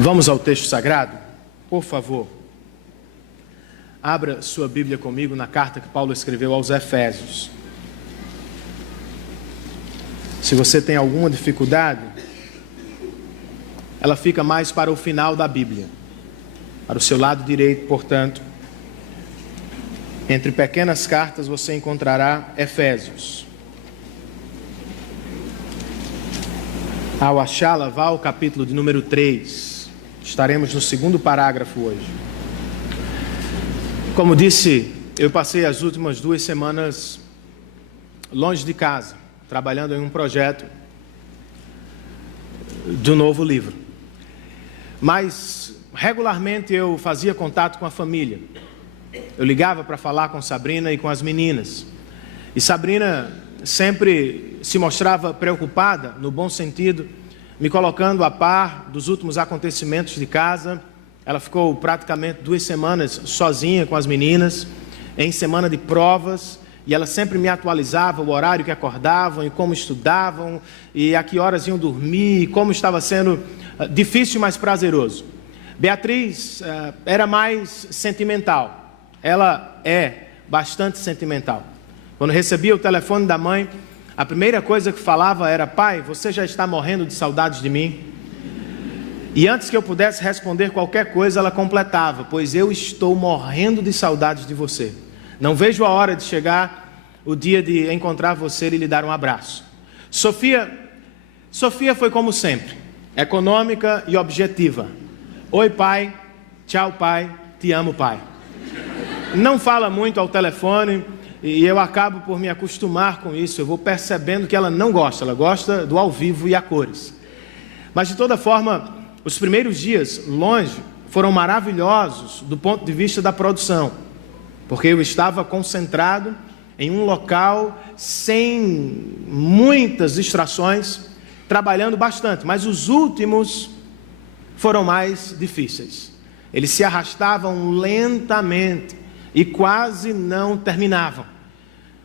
Vamos ao texto sagrado? Por favor, abra sua Bíblia comigo na carta que Paulo escreveu aos Efésios. Se você tem alguma dificuldade, ela fica mais para o final da Bíblia, para o seu lado direito, portanto. Entre pequenas cartas você encontrará Efésios. Ao achá-la, vá ao capítulo de número 3. Estaremos no segundo parágrafo hoje. Como disse, eu passei as últimas 2 semanas longe de casa, trabalhando em um projeto de um novo livro. Mas regularmente eu fazia contato com a família. Eu ligava para falar com Sabrina e com as meninas. E Sabrina sempre se mostrava preocupada, no bom sentido, me colocando a par dos últimos acontecimentos de casa. Ela ficou praticamente 2 semanas sozinha com as meninas, em semana de provas, e ela sempre me atualizava o horário que acordavam, e como estudavam, e a que horas iam dormir, e como estava sendo difícil, mas prazeroso. Beatriz era mais sentimental. Ela é bastante sentimental. Quando recebia o telefone da mãe, a primeira coisa que falava era: pai, você já está morrendo de saudades de mim? E antes que eu pudesse responder qualquer coisa, ela completava: pois eu estou morrendo de saudades de você. Não vejo a hora de chegar o dia de encontrar você e lhe dar um abraço. Sofia foi como sempre, econômica e objetiva. Oi pai, tchau pai, te amo pai. Não fala muito ao telefone, e eu acabo por me acostumar com isso. Eu vou percebendo que ela não gosta, ela gosta do ao vivo e a cores. Mas de toda forma, os primeiros dias longe foram maravilhosos do ponto de vista da produção, porque eu estava concentrado em um local sem muitas distrações, trabalhando bastante. Mas os últimos foram mais difíceis. Eles se arrastavam lentamente e quase não terminavam.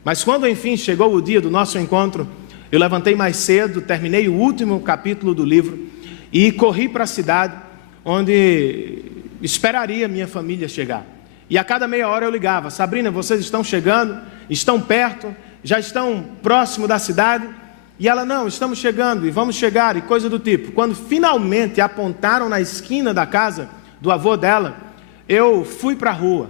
Mas quando enfim chegou o dia do nosso encontro, eu levantei mais cedo, terminei o último capítulo do livro e corri para a cidade, onde esperaria minha família chegar. E a cada meia hora eu ligava: Sabrina, vocês estão chegando? Estão perto? Já estão próximo da cidade? E ela: não, estamos chegando e vamos chegar, e coisa do tipo. Quando finalmente apontaram na esquina da casa do avô dela, eu fui para a rua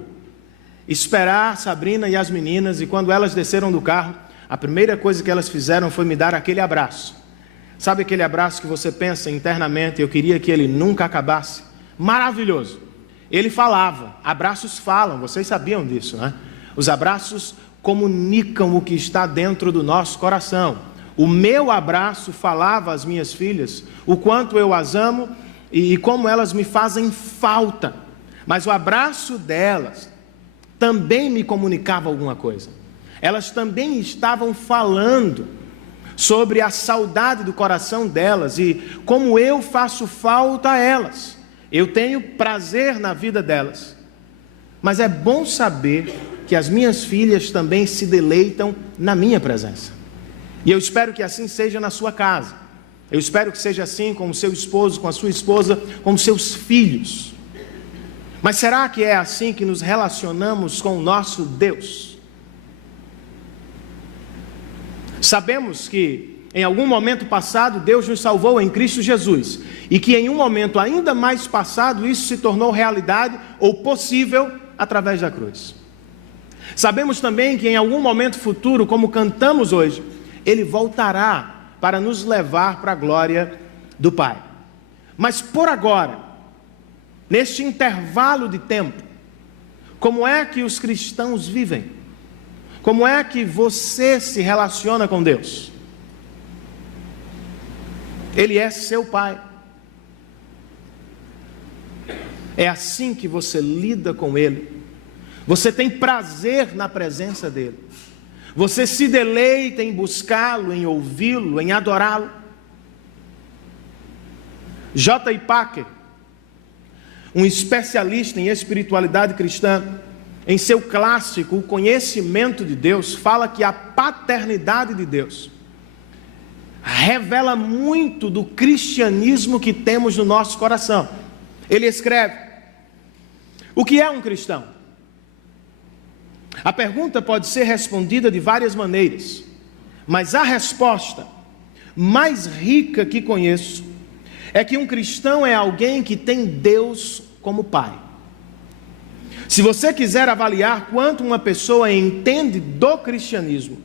esperar Sabrina e as meninas, e quando elas desceram do carro, a primeira coisa que elas fizeram foi me dar aquele abraço. Sabe aquele abraço que você pensa internamente: eu queria que ele nunca acabasse? Maravilhoso. Ele falava, abraços falam, vocês sabiam disso, né? Os abraços comunicam o que está dentro do nosso coração. O meu abraço falava às minhas filhas o quanto eu as amo e como elas me fazem falta. Mas o abraço delas também me comunicava alguma coisa. Elas também estavam falando sobre a saudade do coração delas e como eu faço falta a elas. Eu tenho prazer na vida delas. Mas é bom saber que as minhas filhas também se deleitam na minha presença. E eu espero que assim seja na sua casa. Eu espero que seja assim com o seu esposo, com a sua esposa, com os seus filhos. Mas será que é assim que nos relacionamos com o nosso Deus? Sabemos que em algum momento passado Deus nos salvou em Cristo Jesus, e que em um momento ainda mais passado isso se tornou realidade ou possível através da cruz. Sabemos também que em algum momento futuro, como cantamos hoje, Ele voltará para nos levar para a glória do Pai. Mas por agora, neste intervalo de tempo, como é que os cristãos vivem? Como é que você se relaciona com Deus? Ele é seu Pai. É assim que você lida com Ele. Você tem prazer na presença dEle. Você se deleita em buscá-lo, em ouvi-lo, em adorá-lo. J. Packer, um especialista em espiritualidade cristã, em seu clássico O Conhecimento de Deus, fala que a paternidade de Deus revela muito do cristianismo que temos no nosso coração. Ele escreve: o que é um cristão? A pergunta pode ser respondida de várias maneiras, mas a resposta mais rica que conheço é que um cristão é alguém que tem Deus como Pai. Se você quiser avaliar quanto uma pessoa entende do cristianismo,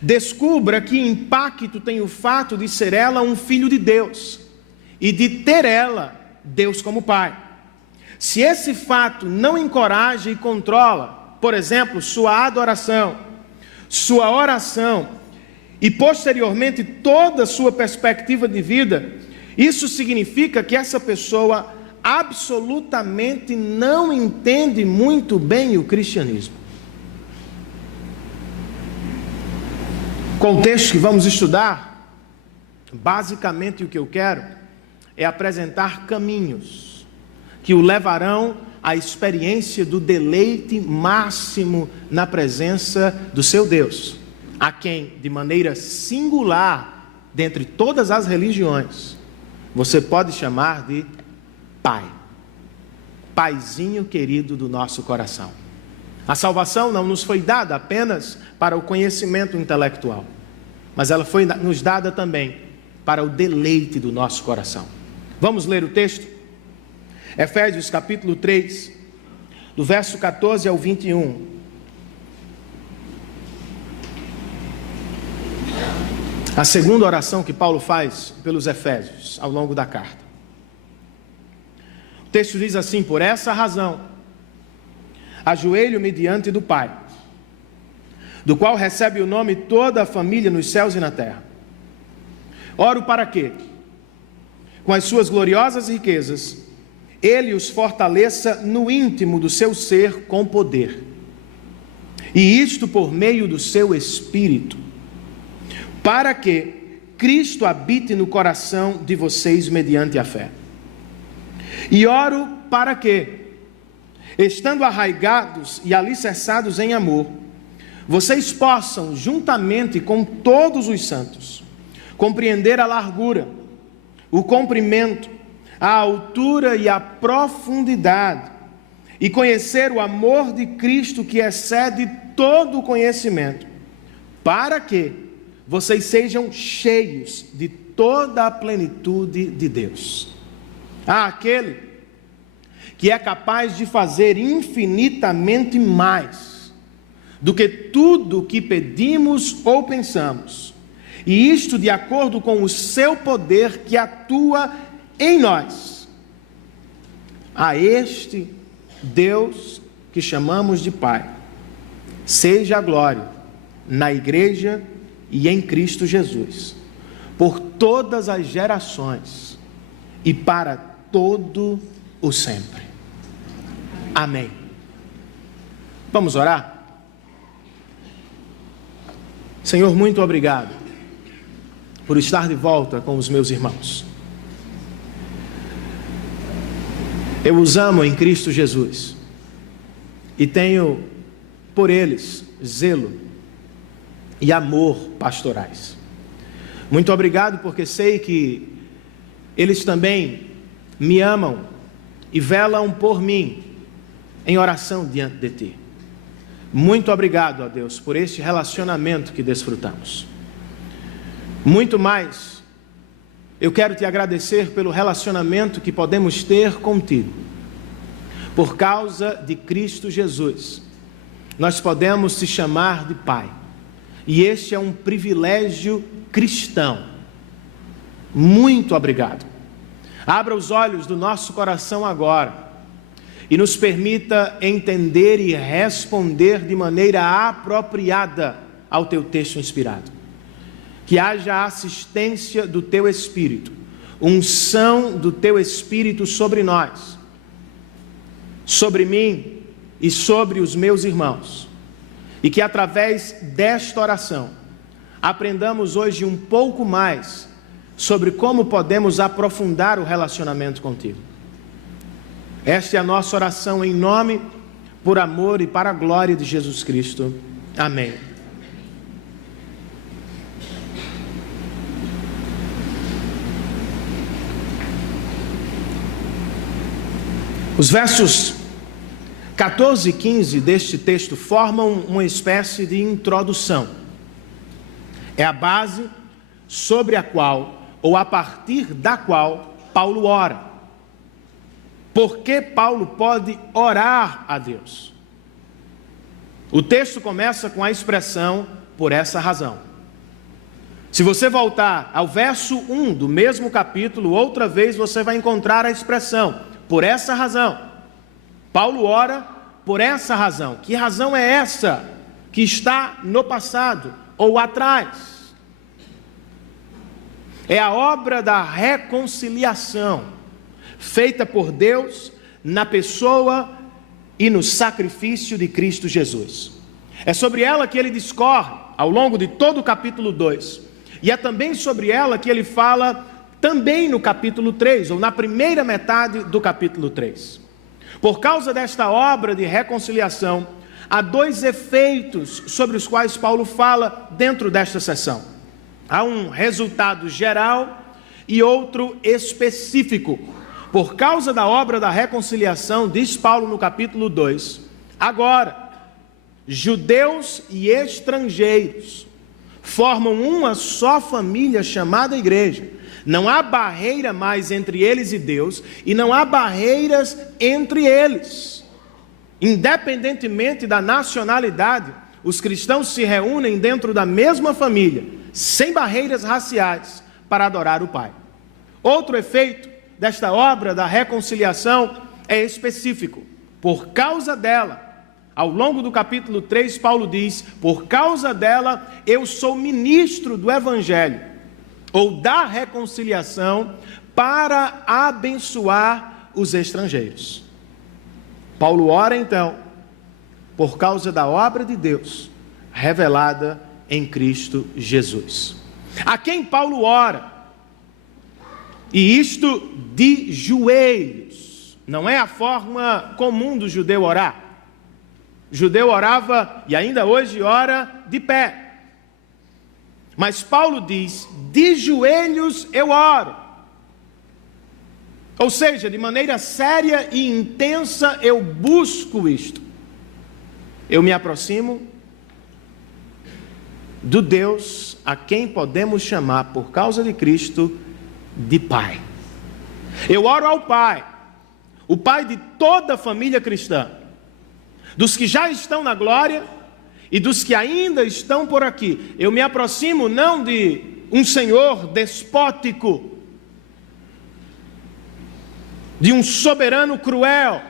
descubra que impacto tem o fato de ser ela um filho de Deus e de ter ela Deus como Pai. Se esse fato não encoraja e controla, por exemplo, sua adoração, sua oração e posteriormente toda a sua perspectiva de vida, isso significa que essa pessoa absolutamente não entende muito bem o cristianismo. O contexto que vamos estudar, basicamente o que eu quero é apresentar caminhos que o levarão à experiência do deleite máximo na presença do seu Deus, a quem, de maneira singular, dentre todas as religiões, você pode chamar de Pai, Paizinho querido do nosso coração. A salvação não nos foi dada apenas para o conhecimento intelectual, mas ela foi nos dada também para o deleite do nosso coração. Vamos ler o texto? Efésios capítulo 3, do verso 14 ao 21. A segunda oração que Paulo faz pelos Efésios ao longo da carta. O texto diz assim: por essa razão, ajoelho-me diante do Pai, do qual recebe o nome toda a família nos céus e na terra. Oro para que, com as suas gloriosas riquezas, Ele os fortaleça no íntimo do seu ser com poder, e isto por meio do seu Espírito, para que Cristo habite no coração de vocês mediante a fé. E oro para que, estando arraigados e alicerçados em amor, vocês possam, juntamente com todos os santos, compreender a largura, o comprimento, a altura e a profundidade, e conhecer o amor de Cristo que excede todo o conhecimento, para que vocês sejam cheios de toda a plenitude de Deus. Aquele que é capaz de fazer infinitamente mais do que tudo o que pedimos ou pensamos, e isto de acordo com o seu poder que atua em nós. A este Deus que chamamos de Pai, seja a glória na igreja e em Cristo Jesus, por todas as gerações e para todo o sempre. Amém. Vamos orar? Senhor, muito obrigado por estar de volta com os meus irmãos. Eu os amo em Cristo Jesus e tenho por eles zelo e amor pastorais. Muito obrigado, porque sei que eles também me amam e velam por mim em oração diante de Ti. Muito obrigado, ó Deus, por este relacionamento que desfrutamos. Muito mais, eu quero Te agradecer pelo relacionamento que podemos ter contigo. Por causa de Cristo Jesus, nós podemos Te chamar de Pai. E este é um privilégio cristão. Muito obrigado. Abra os olhos do nosso coração agora e nos permita entender e responder de maneira apropriada ao Teu texto inspirado. Que haja assistência do Teu Espírito, unção do Teu Espírito sobre nós, sobre mim e sobre os meus irmãos. E que através desta oração, aprendamos hoje um pouco mais sobre como podemos aprofundar o relacionamento contigo. Esta é a nossa oração em nome, por amor e para a glória de Jesus Cristo. Amém. Os versos 14 e 15 deste texto formam uma espécie de introdução. É a base sobre a qual, ou a partir da qual, Paulo ora. Por que Paulo pode orar a Deus? O texto começa com a expressão "por essa razão". Se você voltar ao verso 1 do mesmo capítulo, outra vez você vai encontrar a expressão "por essa razão". Paulo ora por essa razão. Que razão é essa que está no passado ou atrás? É a obra da reconciliação, feita por Deus na pessoa e no sacrifício de Cristo Jesus. É sobre ela que ele discorre ao longo de todo o capítulo 2. E é também sobre ela que ele fala também no capítulo 3, ou na primeira metade do capítulo 3. Por causa desta obra de reconciliação, há dois efeitos sobre os quais Paulo fala dentro desta seção. Há um resultado geral e outro específico. Por causa da obra da reconciliação, diz Paulo no capítulo 2, agora, judeus e estrangeiros formam uma só família chamada igreja. Não há barreira mais entre eles e Deus, e não há barreiras entre eles. Independentemente da nacionalidade, os cristãos se reúnem dentro da mesma família, sem barreiras raciais, para adorar o Pai. Outro efeito desta obra da reconciliação é específico. Por causa dela, ao longo do capítulo 3, Paulo diz, por causa dela, eu sou ministro do Evangelho, ou da reconciliação, para abençoar os estrangeiros. Paulo ora então, por causa da obra de Deus, revelada em Cristo Jesus. A quem Paulo ora? E isto de joelhos. Não é a forma comum do judeu orar. O judeu orava, e ainda hoje ora, de pé. Mas Paulo diz, de joelhos eu oro. Ou seja, de maneira séria e intensa eu busco isto. Eu me aproximo do Deus a quem podemos chamar, por causa de Cristo, de Pai. Eu oro ao Pai, o Pai de toda a família cristã, dos que já estão na glória e dos que ainda estão por aqui. Eu me aproximo não de um Senhor despótico, de um soberano cruel,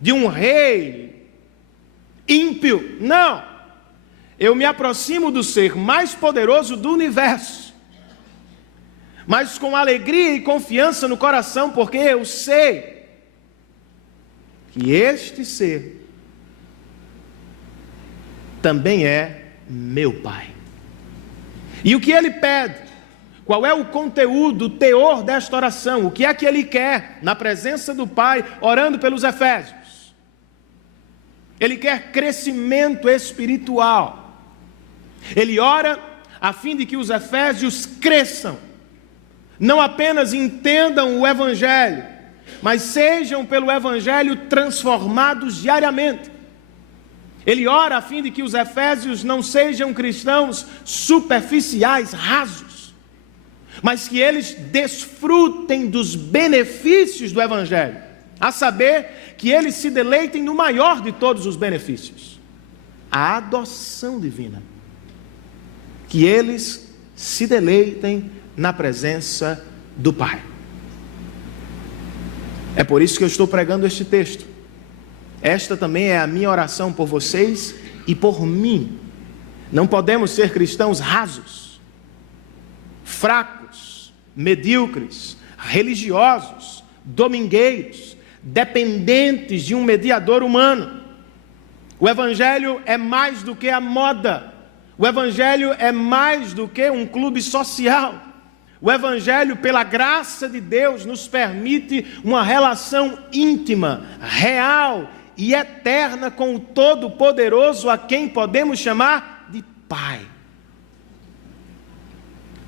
de um rei ímpio, não. Eu me aproximo do ser mais poderoso do universo, mas com alegria e confiança no coração, porque eu sei que este ser também é meu Pai. E o que ele pede? Qual é o conteúdo, o teor desta oração? O que é que ele quer na presença do Pai, orando pelos efésios? Ele quer crescimento espiritual. Ele ora a fim de que os efésios cresçam, não apenas entendam o Evangelho, mas sejam pelo Evangelho transformados diariamente. Ele ora a fim de que os efésios não sejam cristãos superficiais, rasos, mas que eles desfrutem dos benefícios do Evangelho, a saber, que eles se deleitem no maior de todos os benefícios, a adoção divina. Que eles se deleitem na presença do Pai. É por isso que eu estou pregando este texto. Esta também é a minha oração por vocês e por mim. Não podemos ser cristãos rasos, fracos, medíocres, religiosos, domingueiros, dependentes de um mediador humano. O Evangelho é mais do que a moda. O Evangelho é mais do que um clube social. O Evangelho, pela graça de Deus, nos permite uma relação íntima, real e eterna com o Todo-Poderoso, a quem podemos chamar de Pai.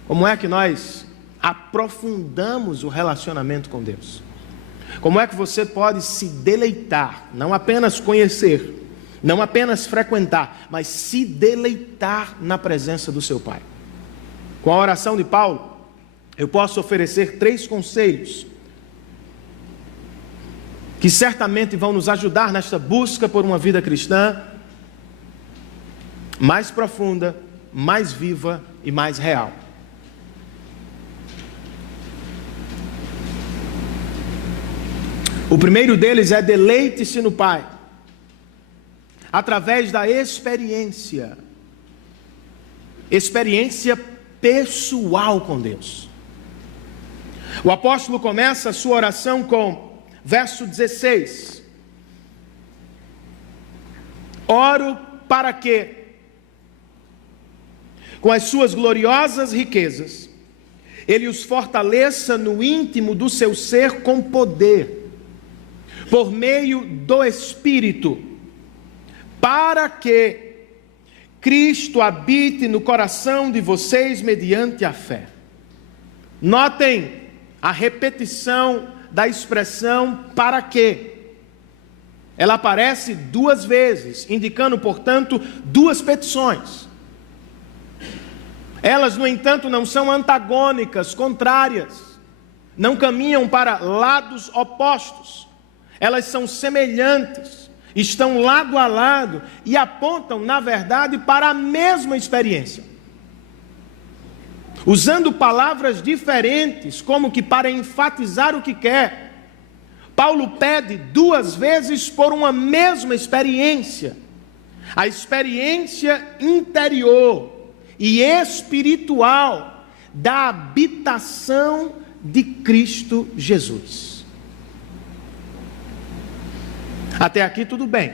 Como é que nós aprofundamos o relacionamento com Deus? Como é que você pode se deleitar, não apenas conhecer, não apenas frequentar, mas se deleitar na presença do seu Pai? Com a oração de Paulo, eu posso oferecer 3 conselhos que certamente vão nos ajudar nesta busca por uma vida cristã mais profunda, mais viva e mais real. O primeiro deles é: deleite-se no Pai, através da experiência pessoal com Deus. O apóstolo começa a sua oração com verso 16: oro para que, com as suas gloriosas riquezas, Ele os fortaleça no íntimo do seu ser com poder, por meio do Espírito, para que Cristo habite no coração de vocês mediante a fé. Notem a repetição da expressão para que. Ela aparece 2 vezes, indicando, portanto, 2 petições. Elas, no entanto, não são antagônicas, contrárias, não caminham para lados opostos. Elas são semelhantes, estão lado a lado e apontam, na verdade, para a mesma experiência. Usando palavras diferentes, como que para enfatizar o que quer, Paulo pede 2 vezes por uma mesma experiência, a experiência interior e espiritual da habitação de Cristo Jesus. Até aqui tudo bem,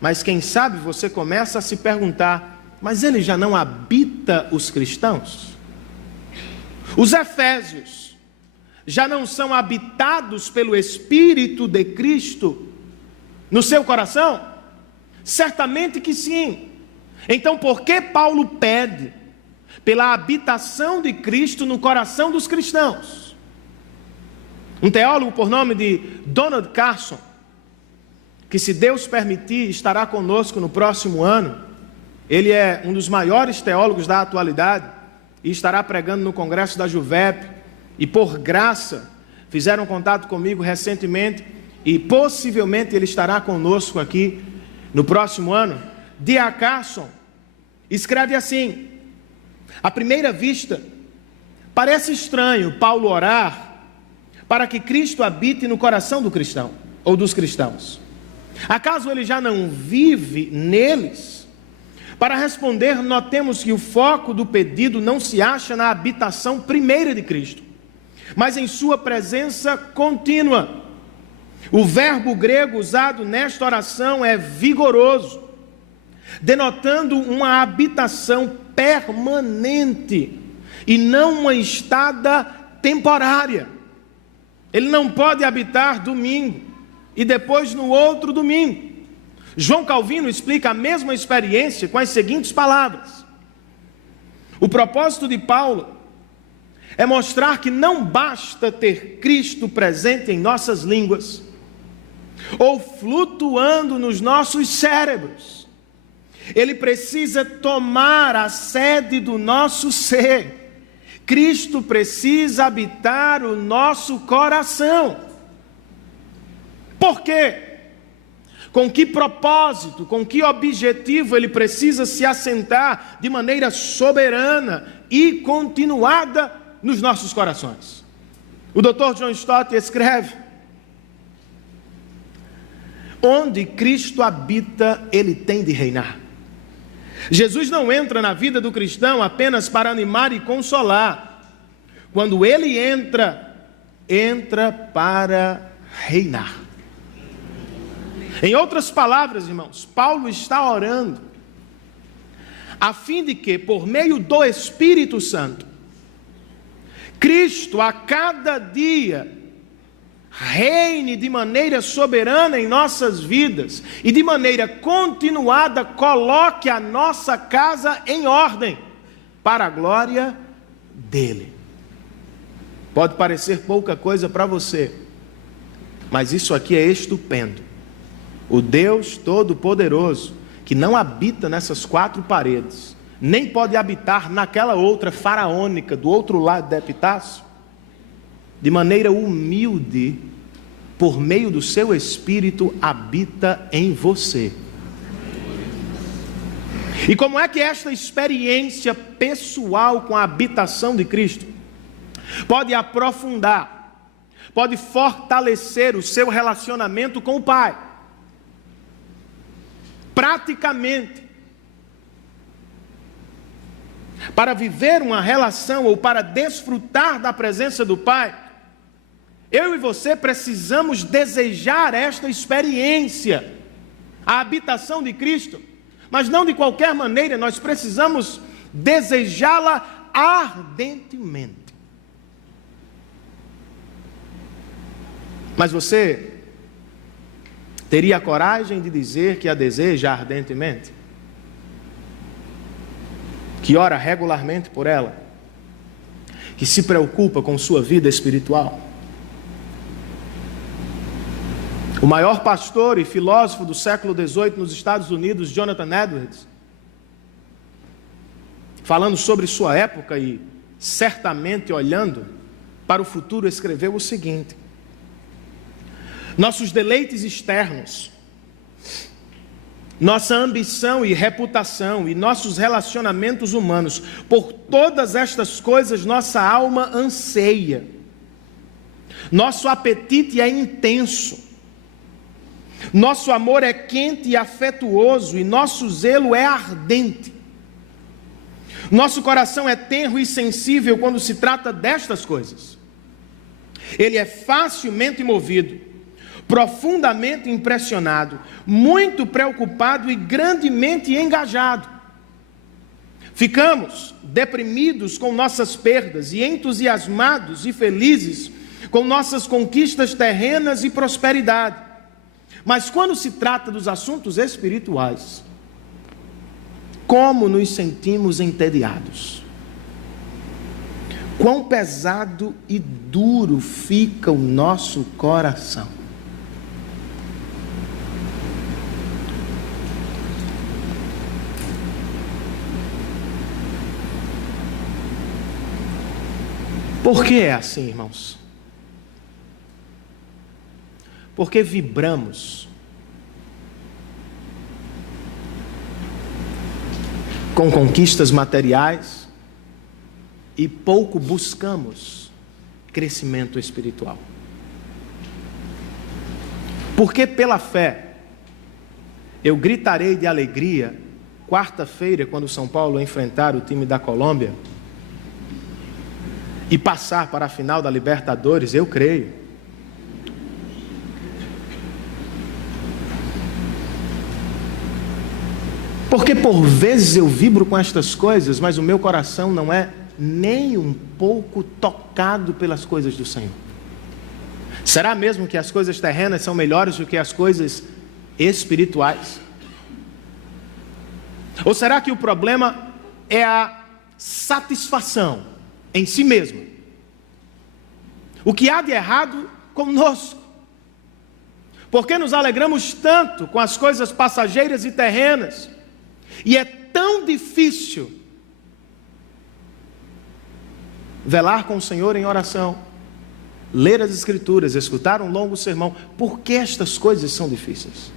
mas quem sabe você começa a se perguntar: mas ele já não habita os cristãos? Os efésios já não são habitados pelo Espírito de Cristo no seu coração? Certamente que sim. Então por que Paulo pede pela habitação de Cristo no coração dos cristãos? Um teólogo por nome de Donald Carson, que, se Deus permitir, estará conosco no próximo ano. Ele é um dos maiores teólogos da atualidade e estará pregando no congresso da Juvep, e por graça fizeram contato comigo recentemente e possivelmente ele estará conosco aqui no próximo ano. D.A. Carson escreve assim: à primeira vista, parece estranho Paulo orar para que Cristo habite no coração do cristão ou dos cristãos. Acaso ele já não vive neles? Para responder, notemos que o foco do pedido não se acha na habitação primeira de Cristo, mas em sua presença contínua. O verbo grego usado nesta oração é vigoroso, denotando uma habitação permanente e não uma estada temporária. Ele não pode habitar domingo e depois no outro domingo. João Calvino explica a mesma experiência com as seguintes palavras: o propósito de Paulo é mostrar que não basta ter Cristo presente em nossas línguas ou flutuando nos nossos cérebros. Ele precisa tomar a sede do nosso ser. Cristo precisa habitar o nosso coração. Por quê? Com que propósito, com que objetivo ele precisa se assentar de maneira soberana e continuada nos nossos corações? O Dr. John Stott escreve: onde Cristo habita, ele tem de reinar. Jesus não entra na vida do cristão apenas para animar e consolar. Quando ele entra, entra para reinar. Em outras palavras, irmãos, Paulo está orando a fim de que, por meio do Espírito Santo, Cristo a cada dia reine de maneira soberana em nossas vidas e de maneira continuada coloque a nossa casa em ordem para a glória dele. Pode parecer pouca coisa para você, Mas isso aqui é estupendo. O Deus Todo-Poderoso, que não habita nessas 4 paredes, nem pode habitar naquela outra faraônica, do outro lado da Epitácio, de maneira humilde, por meio do seu Espírito, habita em você. E como é que esta experiência pessoal com a habitação de Cristo pode aprofundar, pode fortalecer o seu relacionamento com o Pai? Praticamente, para viver uma relação ou para desfrutar da presença do Pai, eu e você precisamos desejar esta experiência, a habitação de Cristo, mas não de qualquer maneira, nós precisamos desejá-la ardentemente. Mas você teria a coragem de dizer que a deseja ardentemente? Que ora regularmente por ela? Que se preocupa com sua vida espiritual? O maior pastor e filósofo do século XVIII nos Estados Unidos, Jonathan Edwards, falando sobre sua época e certamente olhando para o futuro, escreveu o seguinte: nossos deleites externos, nossa ambição e reputação e nossos relacionamentos humanos, por todas estas coisas nossa alma anseia, nosso apetite é intenso, nosso amor é quente e afetuoso e nosso zelo é ardente. Nosso coração é tenro e sensível quando se trata destas coisas. Ele é facilmente movido, profundamente impressionado, muito preocupado e grandemente engajado. Ficamos deprimidos com nossas perdas e entusiasmados e felizes com nossas conquistas terrenas e prosperidade. Mas quando se trata dos assuntos espirituais, como nos sentimos entediados? Quão pesado e duro fica o nosso coração? Por que é assim, irmãos? Porque vibramos com conquistas materiais e pouco buscamos crescimento espiritual. Porque pela fé eu gritarei de alegria quarta-feira, quando São Paulo enfrentar o time da Colômbia e passar para a final da Libertadores, eu creio. Porque por vezes eu vibro com estas coisas, mas o meu coração não é nem um pouco tocado pelas coisas do Senhor. Será mesmo que as coisas terrenas são melhores do que as coisas espirituais? Ou será que o problema é a satisfação em si mesmo? O que há de errado conosco? Porque nos alegramos tanto com as coisas passageiras e terrenas, e é tão difícil velar com o Senhor em oração, ler as Escrituras, escutar um longo sermão. Por que estas coisas são difíceis?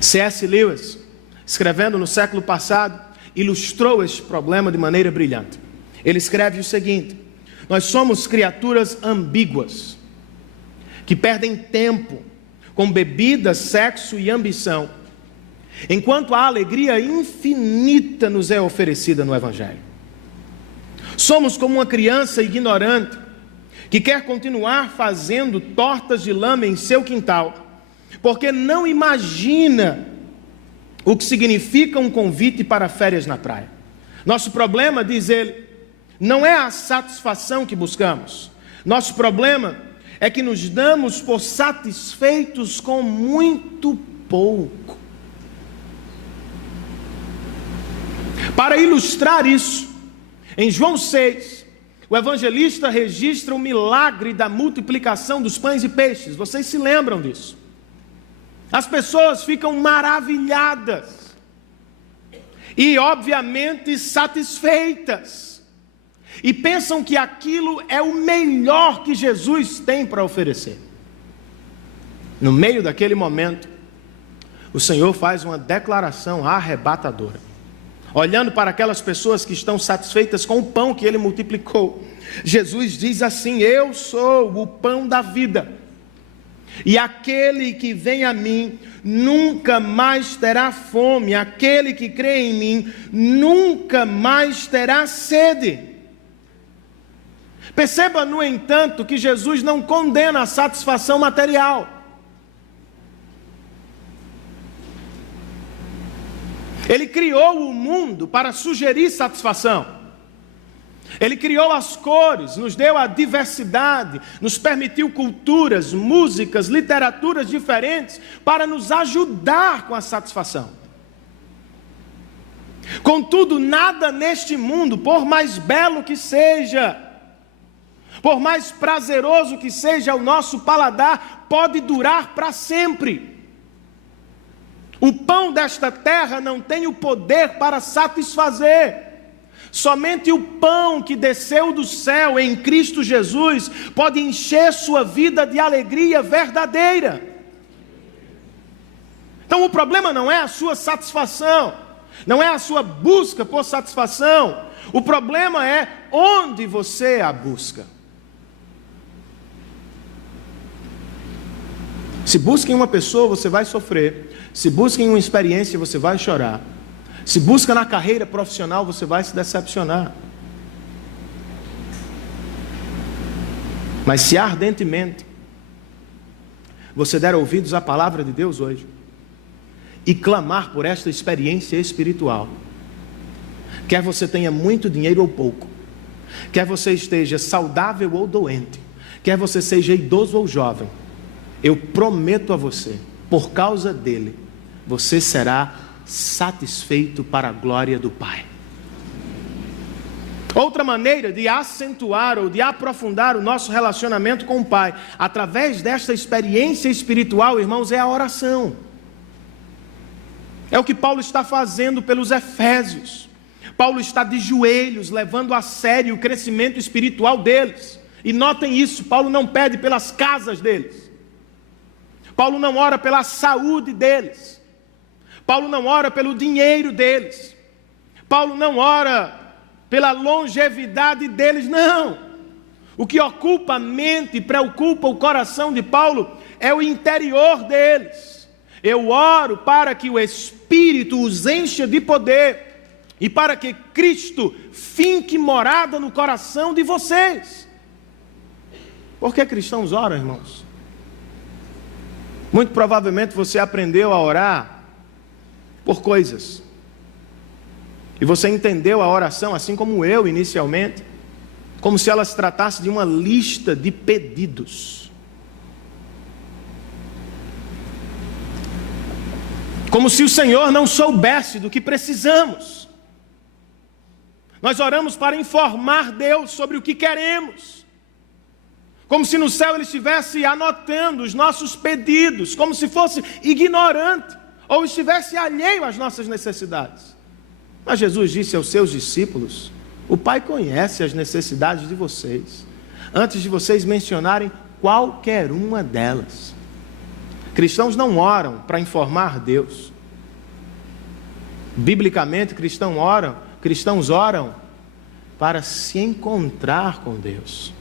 C.S. Lewis, escrevendo no século passado, ilustrou este problema de maneira brilhante. Ele escreve o seguinte: nós somos criaturas ambíguas, que perdem tempo com bebida, sexo e ambição, enquanto a alegria infinita nos é oferecida no Evangelho. Somos como uma criança ignorante, que quer continuar fazendo tortas de lama em seu quintal, porque não imagina o que significa um convite para férias na praia. Nosso problema, diz ele, não é a satisfação que buscamos. Nosso problema é que nos damos por satisfeitos com muito pouco. Para ilustrar isso, em João 6, O evangelista registra o milagre da multiplicação dos pães e peixes. Vocês se lembram disso? As pessoas ficam maravilhadas e, obviamente, satisfeitas, e pensam que aquilo é o melhor que Jesus tem para oferecer. No meio daquele momento, o Senhor faz uma declaração arrebatadora. Olhando para aquelas pessoas que estão satisfeitas com o pão que Ele multiplicou, Jesus diz assim: eu sou o pão da vida, e aquele que vem a mim nunca mais terá fome, aquele que crê em mim nunca mais terá sede. Perceba, no entanto, que Jesus não condena a satisfação material. Ele criou o mundo para sugerir satisfação. Ele criou as cores, nos deu a diversidade, nos permitiu culturas, músicas, literaturas diferentes para nos ajudar com a satisfação. Contudo, nada neste mundo, por mais belo que seja, por mais prazeroso que seja o nosso paladar, pode durar para sempre. O pão desta terra não tem o poder para satisfazer. Somente o pão que desceu do céu em Cristo Jesus pode encher sua vida de alegria verdadeira. Então o problema não é a sua satisfação, não é a sua busca por satisfação. O problema é onde você a busca. Se busca em uma pessoa, você vai sofrer. Se busca em uma experiência, você vai chorar. Se busca na carreira profissional, você vai se decepcionar. Mas se ardentemente você der ouvidos à palavra de Deus hoje e clamar por esta experiência espiritual, quer você tenha muito dinheiro ou pouco, quer você esteja saudável ou doente, quer você seja idoso ou jovem, eu prometo a você, por causa dele, você será satisfeito para a glória do Pai. Outra maneira de acentuar ou de aprofundar o nosso relacionamento com o Pai, através desta experiência espiritual, irmãos, é a oração. É o que Paulo está fazendo pelos Efésios. Paulo está de joelhos, levando a sério o crescimento espiritual deles. E notem isso, Paulo não pede pelas casas deles. Paulo não ora pela saúde deles. Paulo não ora pelo dinheiro deles. Paulo não ora pela longevidade deles, não. O que ocupa a mente e preocupa o coração de Paulo é o interior deles. Eu oro para que o Espírito os encha de poder e para que Cristo finque morada no coração de vocês. Por que cristãos oram, irmãos? Muito provavelmente você aprendeu a orar por coisas. E você entendeu a oração, assim como eu inicialmente, como se ela se tratasse de uma lista de pedidos. Como se o Senhor não soubesse do que precisamos. Nós oramos para informar Deus sobre o que queremos. Como se no céu Ele estivesse anotando os nossos pedidos, como se fosse ignorante, ou estivesse alheio às nossas necessidades. Mas Jesus disse aos seus discípulos: o Pai conhece as necessidades de vocês, antes de vocês mencionarem qualquer uma delas. Cristãos não oram para informar Deus. Biblicamente, cristãos oram para se encontrar com Deus.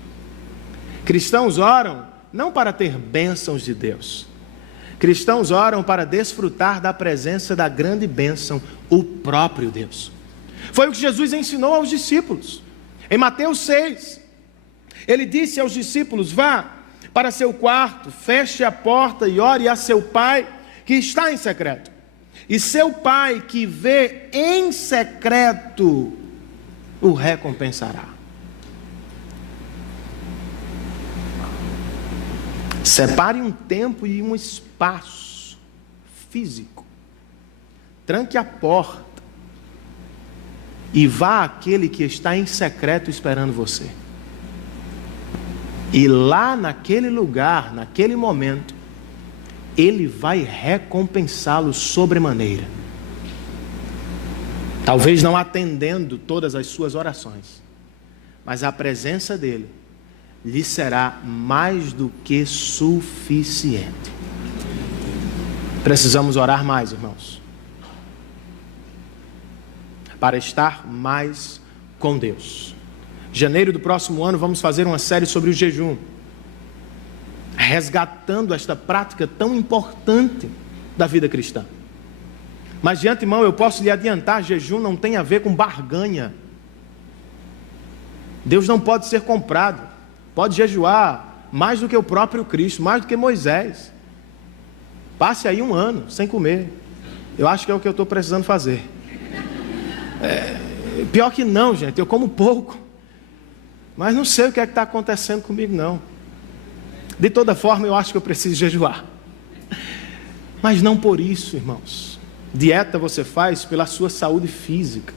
Cristãos oram não para ter bênçãos de Deus. Cristãos oram para desfrutar da presença da grande bênção, o próprio Deus. Foi o que Jesus ensinou aos discípulos. Em Mateus 6, Ele disse aos discípulos: vá para seu quarto, feche a porta e ore a seu Pai que está em secreto. E seu Pai que vê em secreto o recompensará. Separe um tempo e um espaço físico. Tranque a porta e vá àquele que está em secreto esperando você. E lá naquele lugar, naquele momento, Ele vai recompensá-lo sobremaneira. Talvez não atendendo todas as suas orações, mas a presença dEle lhe será mais do que suficiente. Precisamos orar mais, irmãos, para estar mais com Deus. Janeiro do próximo ano vamos fazer uma série sobre o jejum, resgatando esta prática tão importante da vida cristã. Mas de antemão eu posso lhe adiantar, jejum não tem a ver com barganha. Deus não pode ser comprado. Pode jejuar mais do que o próprio Cristo, mais do que Moisés. Passe aí 1 ano sem comer. Eu acho que é o que eu estou precisando fazer. Pior que não, gente, eu como pouco. Mas não sei o que é que está acontecendo comigo, não. De toda forma, eu acho que eu preciso jejuar. Mas não por isso, irmãos. Dieta você faz pela sua saúde física.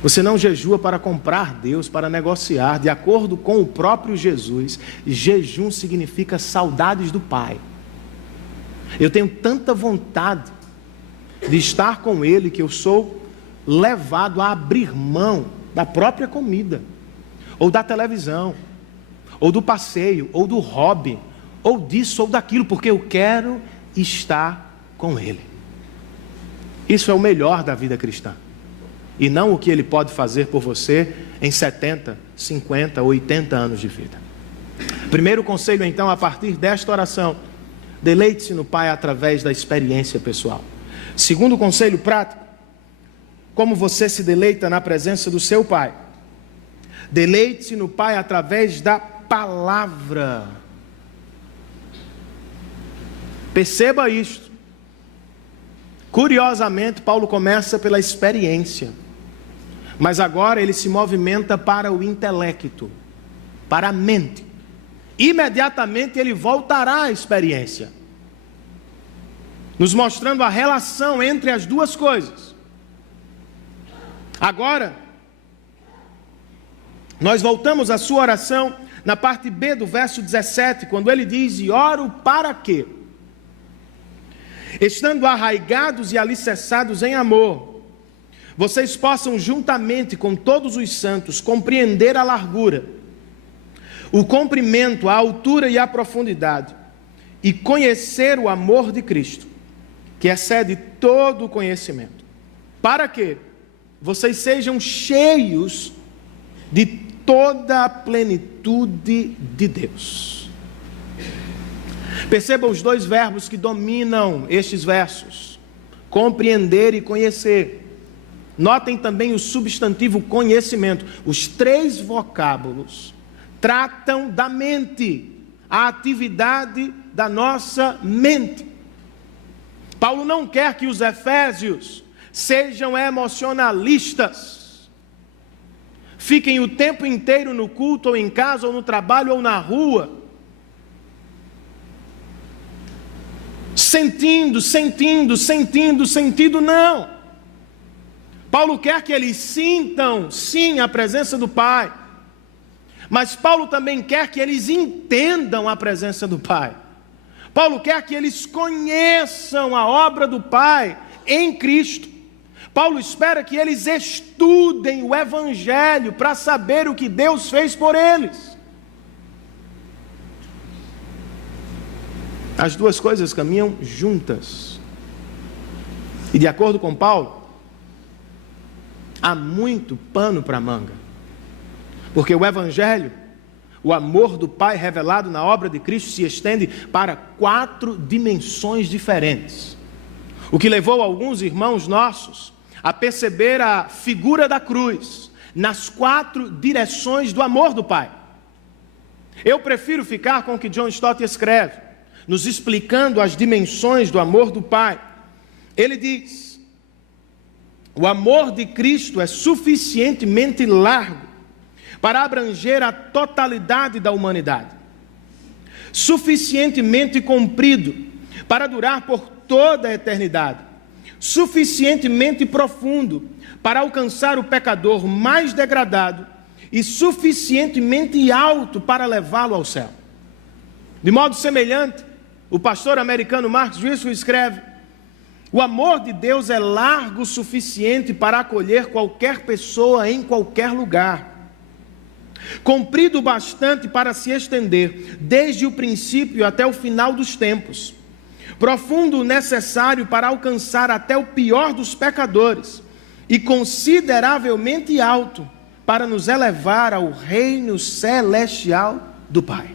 Você não jejua para comprar Deus, para negociar. De acordo com o próprio Jesus, jejum significa saudades do Pai. Eu tenho tanta vontade de estar com Ele que eu sou levado a abrir mão da própria comida, ou da televisão, ou do passeio, ou do hobby, ou disso ou daquilo, porque eu quero estar com Ele. Isso é o melhor da vida cristã, e não o que Ele pode fazer por você em 70, 50, 80 anos de vida. Primeiro conselho então, a partir desta oração: deleite-se no Pai através da experiência pessoal. Segundo conselho prático: como você se deleita na presença do seu Pai? Deleite-se no Pai através da palavra. Perceba isto. Curiosamente, Paulo começa pela experiência, mas agora ele se movimenta para o intelecto, para a mente. Imediatamente ele voltará à experiência, nos mostrando a relação entre as duas coisas. Agora, nós voltamos à sua oração na parte B do verso 17, quando ele diz: e oro para quê? Estando arraigados e alicerçados em amor, vocês possam juntamente com todos os santos compreender a largura, o comprimento, a altura e a profundidade, e conhecer o amor de Cristo, que excede todo o conhecimento, para que vocês sejam cheios de toda a plenitude de Deus. Perceba os dois verbos que dominam estes versos: compreender e conhecer. Notem também o substantivo conhecimento. Os 3 vocábulos tratam da mente, a atividade da nossa mente. Paulo não quer que os efésios sejam emocionalistas, fiquem o tempo inteiro no culto, ou em casa, ou no trabalho, ou na rua, sentindo, não. Paulo quer que eles sintam, sim, a presença do Pai, mas Paulo também quer que eles entendam a presença do Pai. Paulo quer que eles conheçam a obra do Pai em Cristo. Paulo espera que eles estudem o Evangelho para saber o que Deus fez por eles. As duas coisas caminham juntas. E de acordo com Paulo, há muito pano para manga. Porque o Evangelho, o amor do Pai revelado na obra de Cristo, se estende para 4 dimensões diferentes. O que levou alguns irmãos nossos a perceber a figura da cruz nas 4 direções do amor do Pai. Eu prefiro ficar com o que John Stott escreve, nos explicando as dimensões do amor do Pai. Ele diz: o amor de Cristo é suficientemente largo para abranger a totalidade da humanidade, suficientemente comprido para durar por toda a eternidade, suficientemente profundo para alcançar o pecador mais degradado e suficientemente alto para levá-lo ao céu. De modo semelhante, o pastor americano Mark Driscoll escreve: o amor de Deus é largo o suficiente para acolher qualquer pessoa em qualquer lugar, comprido bastante para se estender desde o princípio até o final dos tempos, profundo o necessário para alcançar até o pior dos pecadores, e consideravelmente alto para nos elevar ao reino celestial do Pai.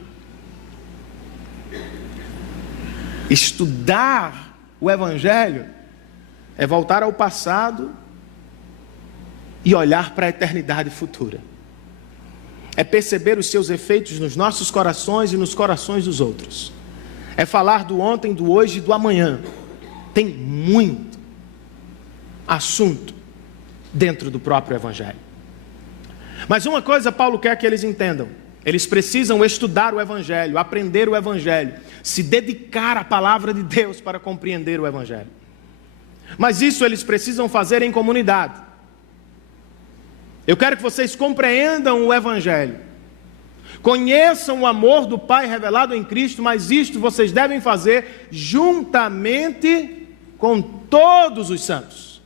Estudar o Evangelho é voltar ao passado e olhar para a eternidade futura. É perceber os seus efeitos nos nossos corações e nos corações dos outros. É falar do ontem, do hoje e do amanhã. Tem muito assunto dentro do próprio Evangelho. Mas uma coisa Paulo quer que eles entendam: eles precisam estudar o Evangelho, aprender o Evangelho, se dedicar à palavra de Deus para compreender o Evangelho. Mas isso eles precisam fazer em comunidade. Eu quero que vocês compreendam o Evangelho, conheçam o amor do Pai revelado em Cristo, mas isto vocês devem fazer juntamente com todos os santos.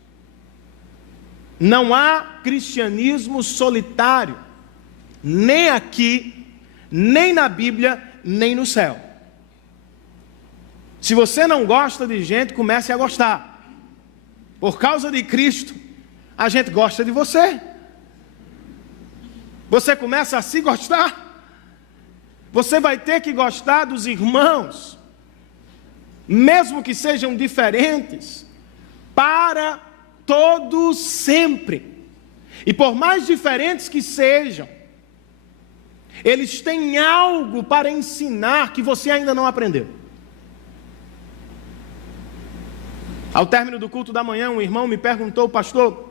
Não há cristianismo solitário, nem aqui, nem na Bíblia, nem no céu. Se você não gosta de gente, comece a gostar. Por causa de Cristo, a gente gosta de você. Você começa a se gostar. Você vai ter que gostar dos irmãos, mesmo que sejam diferentes, para todos sempre. E por mais diferentes que sejam, eles têm algo para ensinar que você ainda não aprendeu. Ao término do culto da manhã, um irmão me perguntou: pastor,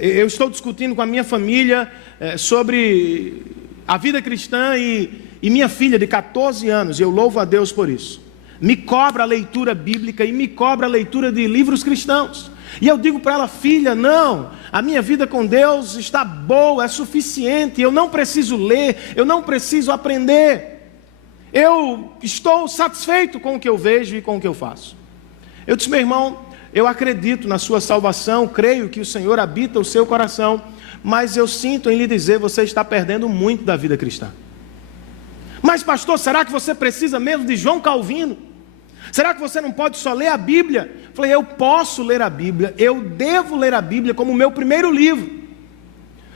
eu estou discutindo com a minha família sobre a vida cristã e minha filha de 14 anos, e eu louvo a Deus por isso, me cobra a leitura bíblica e me cobra a leitura de livros cristãos. E eu digo para ela: filha, não, a minha vida com Deus está boa, é suficiente, eu não preciso ler, eu não preciso aprender, eu estou satisfeito com o que eu vejo e com o que eu faço. Eu disse: meu irmão, eu acredito na sua salvação, creio que o Senhor habita o seu coração, mas eu sinto em lhe dizer, você está perdendo muito da vida cristã. Mas pastor, será que você precisa mesmo de João Calvino? Será que você não pode só ler a Bíblia? Eu falei: eu posso ler a Bíblia, eu devo ler a Bíblia como meu primeiro livro.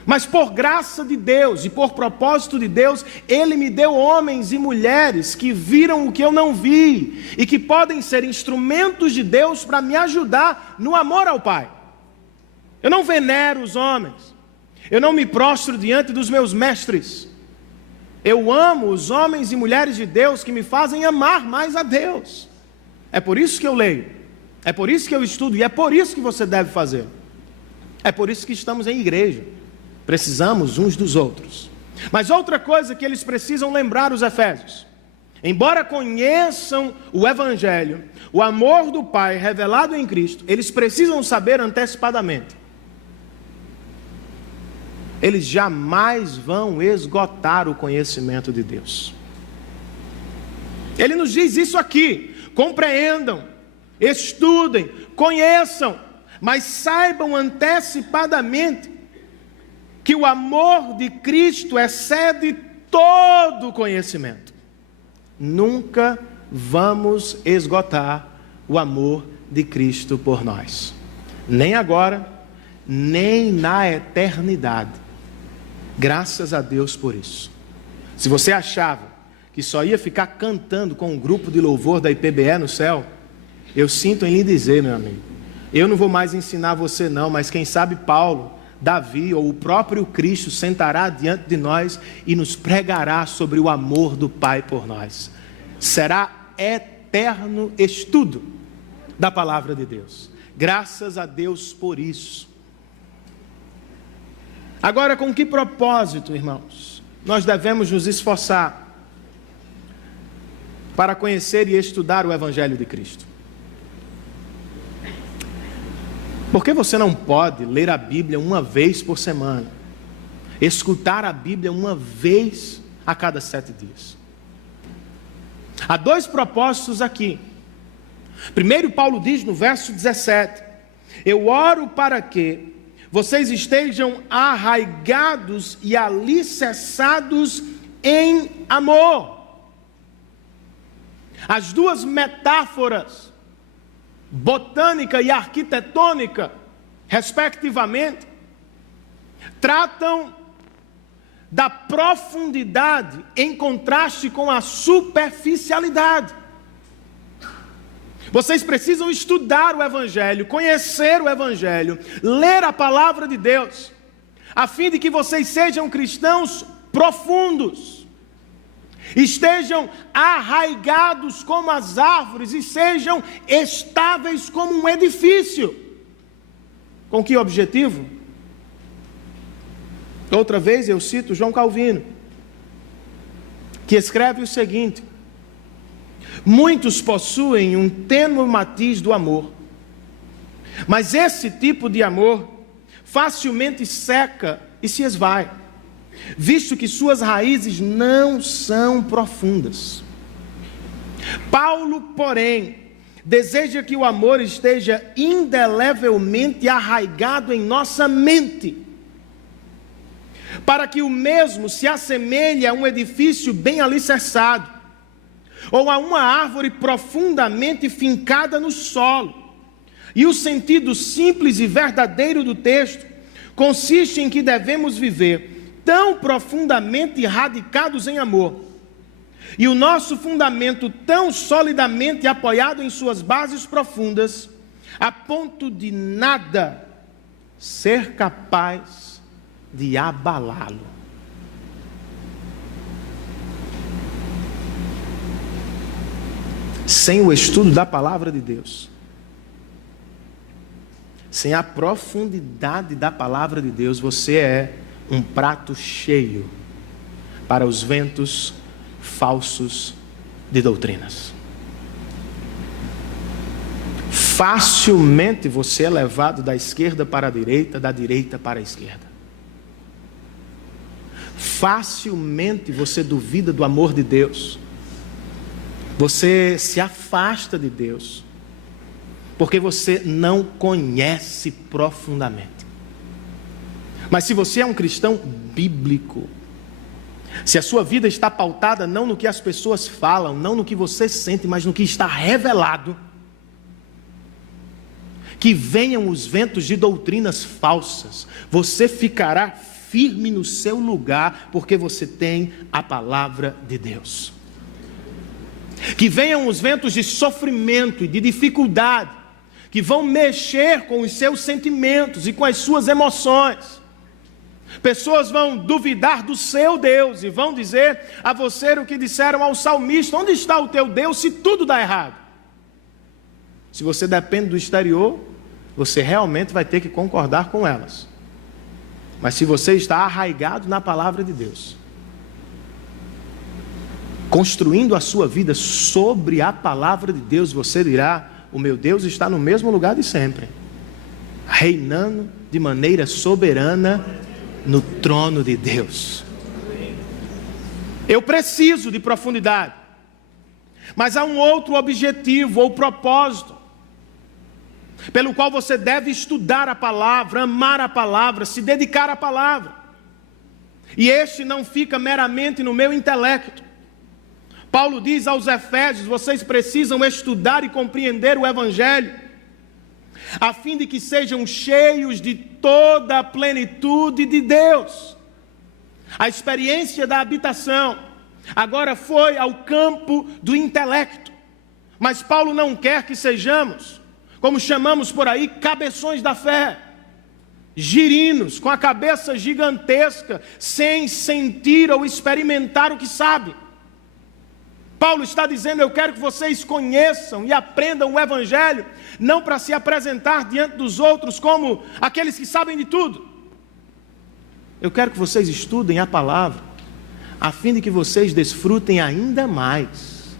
Mas por graça de Deus e por propósito de Deus, Ele me deu homens e mulheres que viram o que eu não vi e que podem ser instrumentos de Deus para me ajudar no amor ao Pai. Eu não venero os homens, eu não me prostro diante dos meus mestres. Eu amo os homens e mulheres de Deus que me fazem amar mais a Deus. É por isso que eu leio, é por isso que eu estudo e é por isso que você deve fazer. É por isso que estamos em igreja. Precisamos uns dos outros. Mas outra coisa que eles precisam lembrar, os efésios: embora conheçam o Evangelho, o amor do Pai revelado em Cristo, eles precisam saber antecipadamente: eles jamais vão esgotar o conhecimento de Deus. Ele nos diz isso aqui: compreendam, estudem, conheçam, mas saibam antecipadamente que o amor de Cristo excede todo conhecimento. Nunca vamos esgotar o amor de Cristo por nós, nem agora, nem na eternidade. Graças a Deus por isso. Se você achava que só ia ficar cantando com um grupo de louvor da IPBE no céu, eu sinto em lhe dizer, meu amigo, eu não vou mais ensinar você não, mas quem sabe Paulo, Davi ou o próprio Cristo sentará diante de nós e nos pregará sobre o amor do Pai por nós. Será eterno estudo da palavra de Deus. Graças a Deus por isso. Agora, com que propósito, irmãos, nós devemos nos esforçar para conhecer e estudar o Evangelho de Cristo? Por que você não pode ler a Bíblia uma vez por semana? escutar a Bíblia uma vez a cada 7 dias. Há 2 propósitos aqui. Primeiro, Paulo diz no verso 17: eu oro para que vocês estejam arraigados e alicerçados em amor. As 2 metáforas, botânica e arquitetônica, respectivamente, tratam da profundidade em contraste com a superficialidade. Vocês precisam estudar o Evangelho, conhecer o Evangelho, ler a palavra de Deus, a fim de que vocês sejam cristãos profundos, estejam arraigados como as árvores e sejam estáveis como um edifício. Com que objetivo? Outra vez eu cito João Calvino, que escreve o seguinte: muitos possuem um tênue matiz do amor, mas esse tipo de amor facilmente seca e se esvai, visto que suas raízes não são profundas. Paulo, porém, deseja que o amor esteja indelevelmente arraigado em nossa mente, para que o mesmo se assemelhe a um edifício bem alicerçado, ou a uma árvore profundamente fincada no solo. E o sentido simples e verdadeiro do texto consiste em que devemos viver tão profundamente radicados em amor, e o nosso fundamento tão solidamente apoiado em suas bases profundas, a ponto de nada ser capaz de abalá-lo. Sem o estudo da palavra de Deus, sem a profundidade da palavra de Deus, você é um prato cheio para os ventos falsos de doutrinas. Facilmente você é levado da esquerda para a direita, da direita para a esquerda. Facilmente você duvida do amor de Deus. Você se afasta de Deus, porque você não conhece profundamente. Mas se você é um cristão bíblico, se a sua vida está pautada não no que as pessoas falam, não no que você sente, mas no que está revelado, que venham os ventos de doutrinas falsas, você ficará firme no seu lugar, porque você tem a palavra de Deus. Que venham os ventos de sofrimento e de dificuldade, que vão mexer com os seus sentimentos e com as suas emoções. Pessoas vão duvidar do seu Deus e vão dizer a você o que disseram ao salmista: onde está o teu Deus se tudo dá errado? Se você depende do exterior, você realmente vai ter que concordar com elas. Mas se você está arraigado na palavra de Deus, construindo a sua vida sobre a palavra de Deus, você dirá: o meu Deus está no mesmo lugar de sempre, reinando de maneira soberana no trono de Deus. Eu preciso de profundidade, mas há um outro objetivo ou propósito pelo qual você deve estudar a palavra, amar a palavra, se dedicar à palavra. E este não fica meramente no meu intelecto. Paulo diz aos Efésios: vocês precisam estudar e compreender o Evangelho, a fim de que sejam cheios de toda a plenitude de Deus. A experiência da habitação agora foi ao campo do intelecto, mas Paulo não quer que sejamos, como chamamos por aí, cabeções da fé, girinos, com a cabeça gigantesca, sem sentir ou experimentar o que sabe. Paulo está dizendo: eu quero que vocês conheçam e aprendam o Evangelho, não para se apresentar diante dos outros como aqueles que sabem de tudo. Eu quero que vocês estudem a palavra, a fim de que vocês desfrutem ainda mais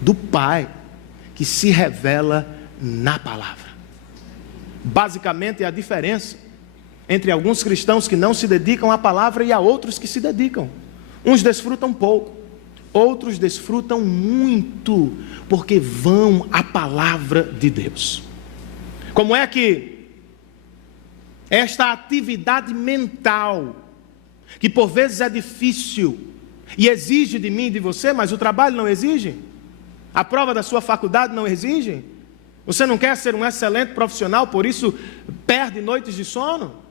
do Pai que se revela na palavra. Basicamente é a diferença entre alguns cristãos que não se dedicam à palavra e há outros que se dedicam. Uns desfrutam pouco, outros desfrutam muito, porque vão à palavra de Deus. Como é que esta atividade mental, que por vezes é difícil e exige de mim e de você, mas o trabalho não exige? A prova da sua faculdade não exige? Você não quer ser um excelente profissional, por isso perde noites de sono?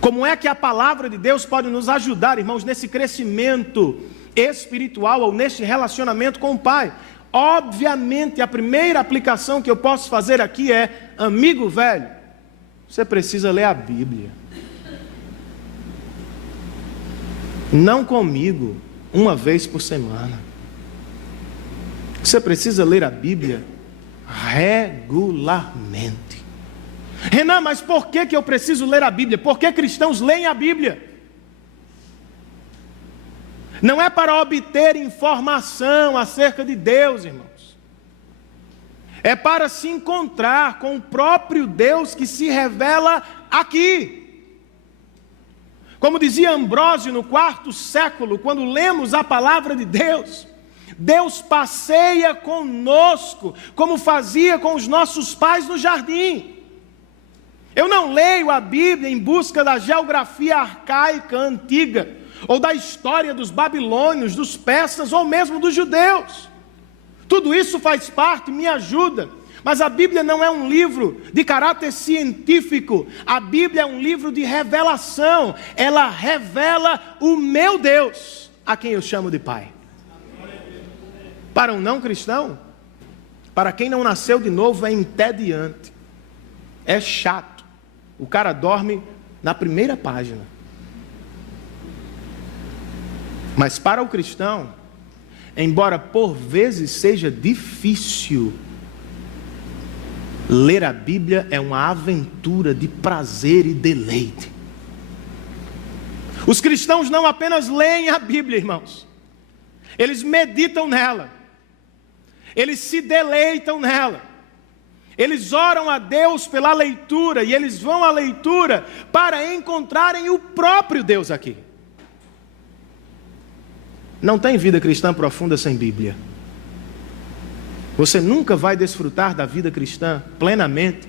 Como é que a palavra de Deus pode nos ajudar, irmãos, nesse crescimento espiritual ou neste relacionamento com o Pai? Obviamente, a primeira aplicação que eu posso fazer aqui é: amigo velho, você precisa ler a Bíblia. Não comigo, uma vez por semana. Você precisa ler a Bíblia regularmente. Renan, mas por que eu preciso ler a Bíblia? Por que cristãos leem a Bíblia? Não é para obter informação acerca de Deus, irmãos. É para se encontrar com o próprio Deus que se revela aqui. Como dizia Ambrósio no 4º século, quando lemos a palavra de Deus, Deus passeia conosco, como fazia com os nossos pais no jardim. Eu não leio a Bíblia em busca da geografia arcaica antiga, ou da história dos babilônios, dos persas, ou mesmo dos judeus. Tudo isso faz parte, me ajuda. Mas a Bíblia não é um livro de caráter científico. A Bíblia é um livro de revelação. Ela revela o meu Deus, a quem eu chamo de Pai. Para um não cristão, para quem não nasceu de novo, é entediante, é chato. O cara dorme na primeira página. Mas para o cristão, embora por vezes seja difícil, ler a Bíblia é uma aventura de prazer e deleite. Os cristãos não apenas leem a Bíblia, irmãos, eles meditam nela, eles se deleitam nela. Eles oram a Deus pela leitura e eles vão à leitura para encontrarem o próprio Deus aqui. Não tem vida cristã profunda sem Bíblia. Você nunca vai desfrutar da vida cristã plenamente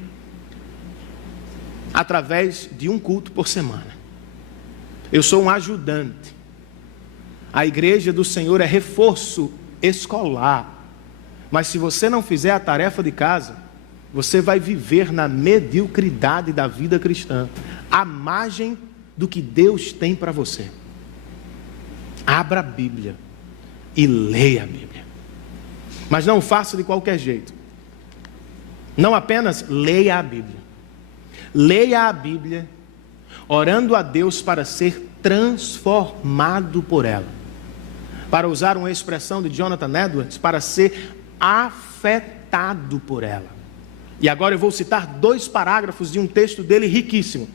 através de um culto por semana. Eu sou um ajudante. A igreja do Senhor é reforço escolar. Mas se você não fizer a tarefa de casa, você vai viver na mediocridade da vida cristã, à margem do que Deus tem para você. Abra a Bíblia e leia a Bíblia. Mas não faça de qualquer jeito. Não apenas leia a Bíblia. Leia a Bíblia, orando a Deus para ser transformado por ela. Para usar uma expressão de Jonathan Edwards, para ser afetado por ela. E agora eu vou citar 2 parágrafos de um texto dele riquíssimo.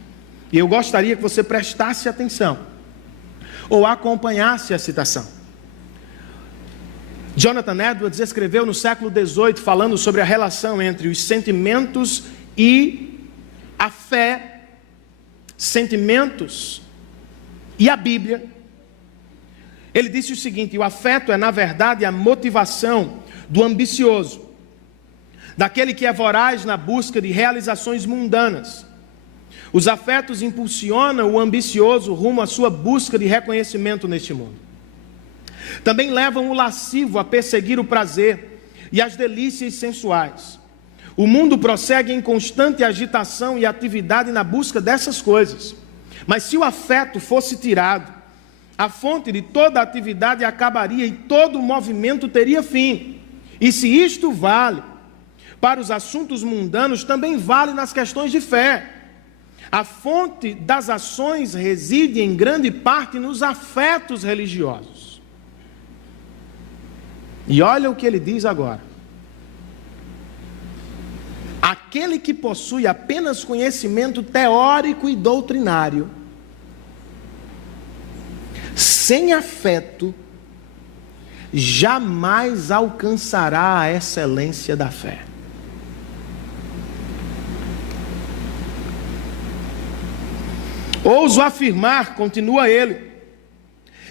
E eu gostaria que você prestasse atenção, ou acompanhasse a citação. Jonathan Edwards escreveu no século XVIII, falando sobre a relação entre os sentimentos e a fé, sentimentos e a Bíblia. Ele disse o seguinte: o afeto é, na verdade, a motivação do ambicioso, daquele que é voraz na busca de realizações mundanas. Os afetos impulsionam o ambicioso rumo à sua busca de reconhecimento neste mundo. Também levam o lascivo a perseguir o prazer e as delícias sensuais. O mundo prossegue em constante agitação e atividade na busca dessas coisas. Mas se o afeto fosse tirado, a fonte de toda a atividade acabaria e todo o movimento teria fim. E se isto vale para os assuntos mundanos, também vale nas questões de fé. A fonte das ações reside em grande parte nos afetos religiosos. E olha o que ele diz agora: aquele que possui apenas conhecimento teórico e doutrinário, sem afeto, jamais alcançará a excelência da fé. Ouso afirmar, continua ele,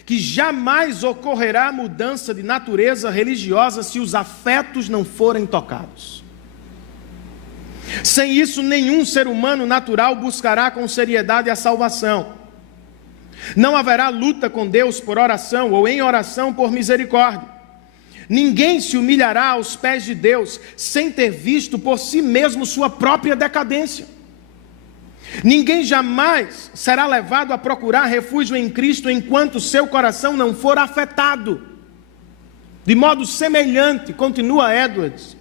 que jamais ocorrerá mudança de natureza religiosa se os afetos não forem tocados. Sem isso, nenhum ser humano natural buscará com seriedade a salvação. Não haverá luta com Deus por oração ou em oração por misericórdia. Ninguém se humilhará aos pés de Deus sem ter visto por si mesmo sua própria decadência. Ninguém jamais será levado a procurar refúgio em Cristo enquanto seu coração não for afetado. De modo semelhante, continua Edwards,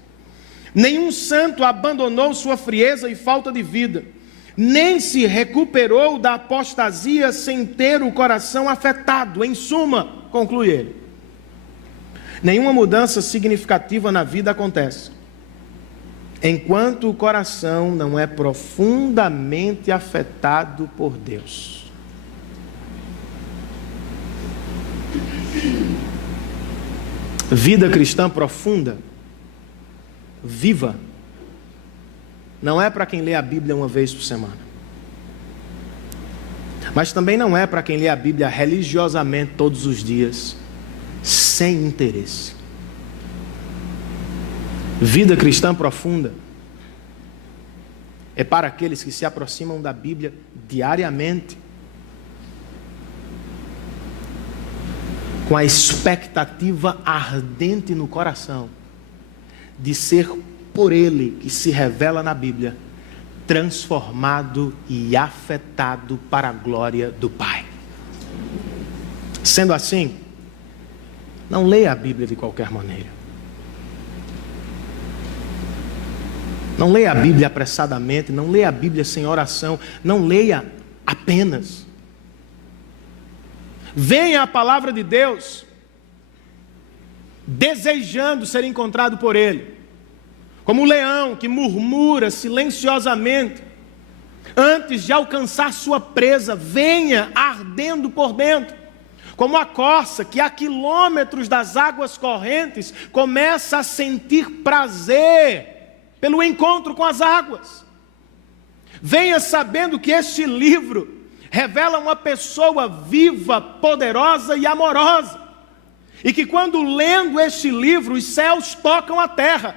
nenhum santo abandonou sua frieza e falta de vida, nem se recuperou da apostasia sem ter o coração afetado. Em suma, conclui ele, nenhuma mudança significativa na vida acontece enquanto o coração não é profundamente afetado por Deus. Vida cristã profunda, viva, não é para quem lê a Bíblia uma vez por semana. Mas também não é para quem lê a Bíblia religiosamente todos os dias, sem interesse. Vida cristã profunda é para aqueles que se aproximam da Bíblia diariamente, com a expectativa ardente no coração de ser por Ele que se revela na Bíblia, transformado e afetado para a glória do Pai. Sendo assim, não leia a Bíblia de qualquer maneira. Não leia a Bíblia apressadamente, não leia a Bíblia sem oração, não leia apenas. Venha a palavra de Deus, desejando ser encontrado por Ele, como o leão que murmura silenciosamente, antes de alcançar sua presa. Venha ardendo por dentro, como a corça que a quilômetros das águas correntes começa a sentir prazer pelo encontro com as águas. Venha sabendo que este livro revela uma pessoa viva, poderosa e amorosa, e que quando lendo este livro os céus tocam a terra,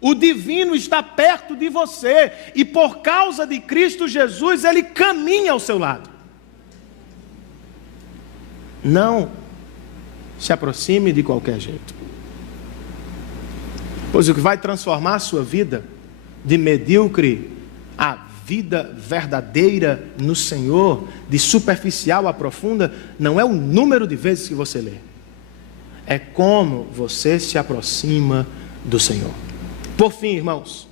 o divino está perto de você, e por causa de Cristo Jesus ele caminha ao seu lado. Não se aproxime de qualquer jeito, pois o que vai transformar a sua vida de medíocre a vida verdadeira no Senhor, de superficial a profunda, não é o número de vezes que você lê, é como você se aproxima do Senhor. Por fim, irmãos,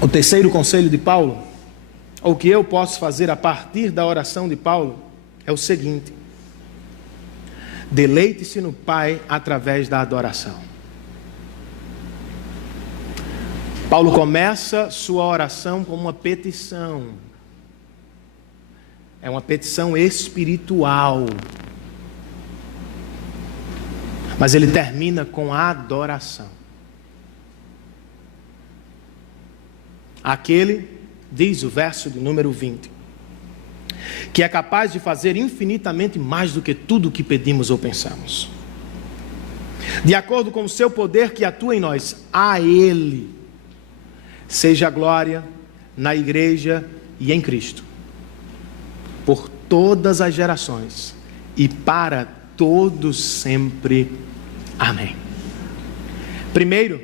o terceiro conselho de Paulo, ou o que eu posso fazer a partir da oração de Paulo, é o seguinte: deleite-se no Pai através da adoração. Paulo começa sua oração com uma petição. É uma petição espiritual. Mas ele termina com a adoração. Aquele, diz o verso de número 20, que é capaz de fazer infinitamente mais do que tudo o que pedimos ou pensamos, de acordo com o seu poder que atua em nós. A Ele seja a glória na igreja e em Cristo, por todas as gerações e para todos sempre. Amém. Primeiro,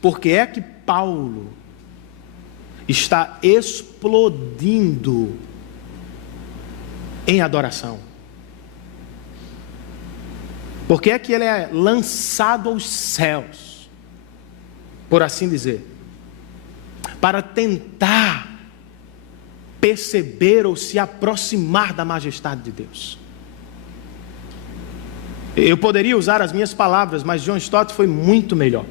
porque é que Paulo está explodindo em adoração? Porque é que ele é lançado aos céus, por assim dizer, para tentar perceber ou se aproximar da majestade de Deus. Eu poderia usar as minhas palavras, mas John Stott foi muito melhor,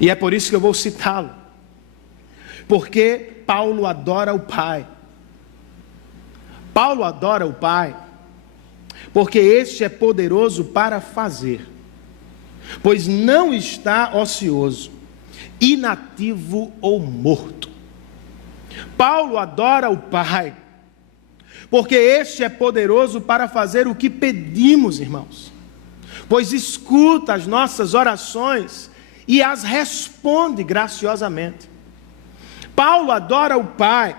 e é por isso que eu vou citá-lo. Porque Paulo adora o Pai. Paulo adora o Pai porque este é poderoso para fazer, pois não está ocioso inativo ou morto. Paulo adora o Pai, porque este é poderoso para fazer o que pedimos, irmãos, pois escuta as nossas orações e as responde graciosamente. Paulo adora o Pai,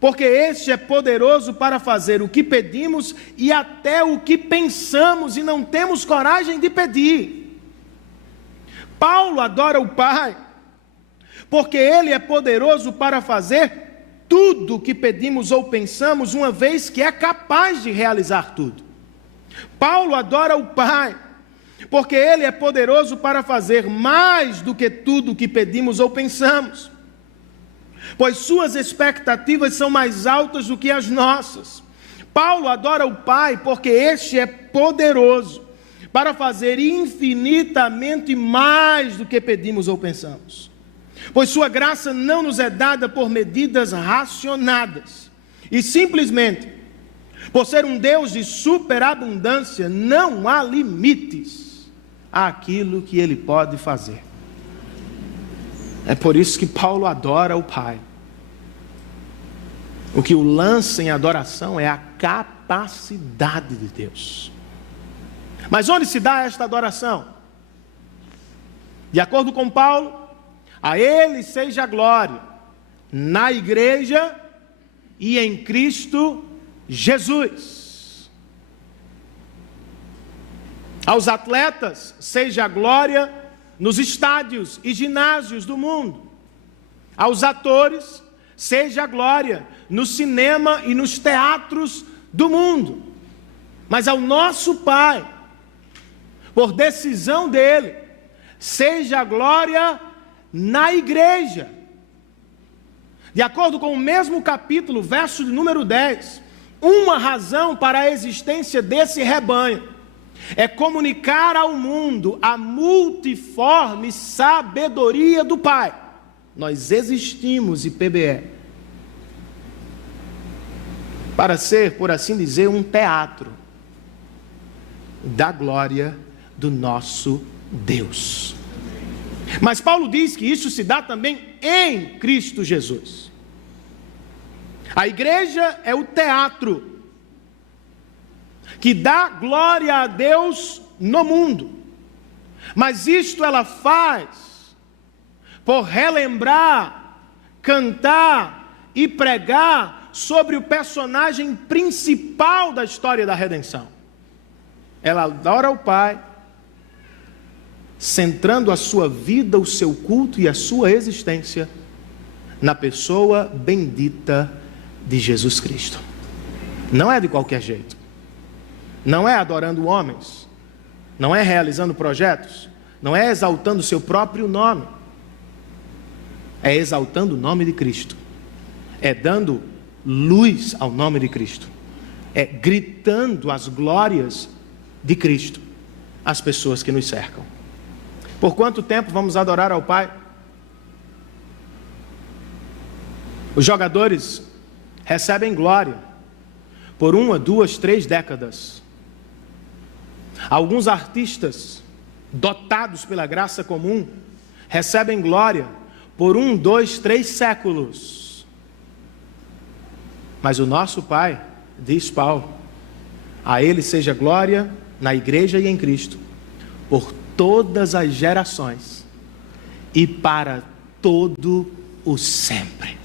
porque este é poderoso para fazer o que pedimos e até o que pensamos e não temos coragem de pedir. Paulo adora o Pai, porque Ele é poderoso para fazer tudo o que pedimos ou pensamos, uma vez que é capaz de realizar tudo. Paulo adora o Pai, porque Ele é poderoso para fazer mais do que tudo o que pedimos ou pensamos, pois suas expectativas são mais altas do que as nossas. Paulo adora o Pai, porque este é poderoso para fazer infinitamente mais do que pedimos ou pensamos, pois sua graça não nos é dada por medidas racionadas, e simplesmente, por ser um Deus de superabundância, não há limites àquilo que Ele pode fazer. É por isso que Paulo adora o Pai. O que o lança em adoração é a capacidade de Deus. Mas onde se dá esta adoração? De acordo com Paulo, a Ele seja a glória na igreja e em Cristo Jesus. Aos atletas seja a glória nos estádios e ginásios do mundo. Aos atores seja a glória no cinema e nos teatros do mundo. Mas ao nosso Pai, por decisão dele, seja a glória na igreja. De acordo com o mesmo capítulo, verso de número 10, uma razão para a existência desse rebanho é comunicar ao mundo a multiforme sabedoria do Pai. Nós existimos, IPBE, para ser, por assim dizer, um teatro da glória do nosso Deus. Mas Paulo diz que isso se dá também em Cristo Jesus. A igreja é o teatro que dá glória a Deus no mundo, mas isto ela faz por relembrar, cantar e pregar sobre o personagem principal da história da redenção. Ela adora o Pai, centrando a sua vida, o seu culto e a sua existência na pessoa bendita de Jesus Cristo. Não é de qualquer jeito. Não é adorando homens, não é realizando projetos, não é exaltando o seu próprio nome, é exaltando o nome de Cristo, é dando luz ao nome de Cristo, é gritando as glórias de Cristo às pessoas que nos cercam. Por quanto tempo vamos adorar ao Pai? Os jogadores recebem glória por 1, 2, 3 décadas. Alguns artistas, dotados pela graça comum, recebem glória por 1, 2, 3 séculos. Mas o nosso Pai, diz Paulo, a Ele seja glória na igreja e em Cristo, por todas as gerações e para todo o sempre.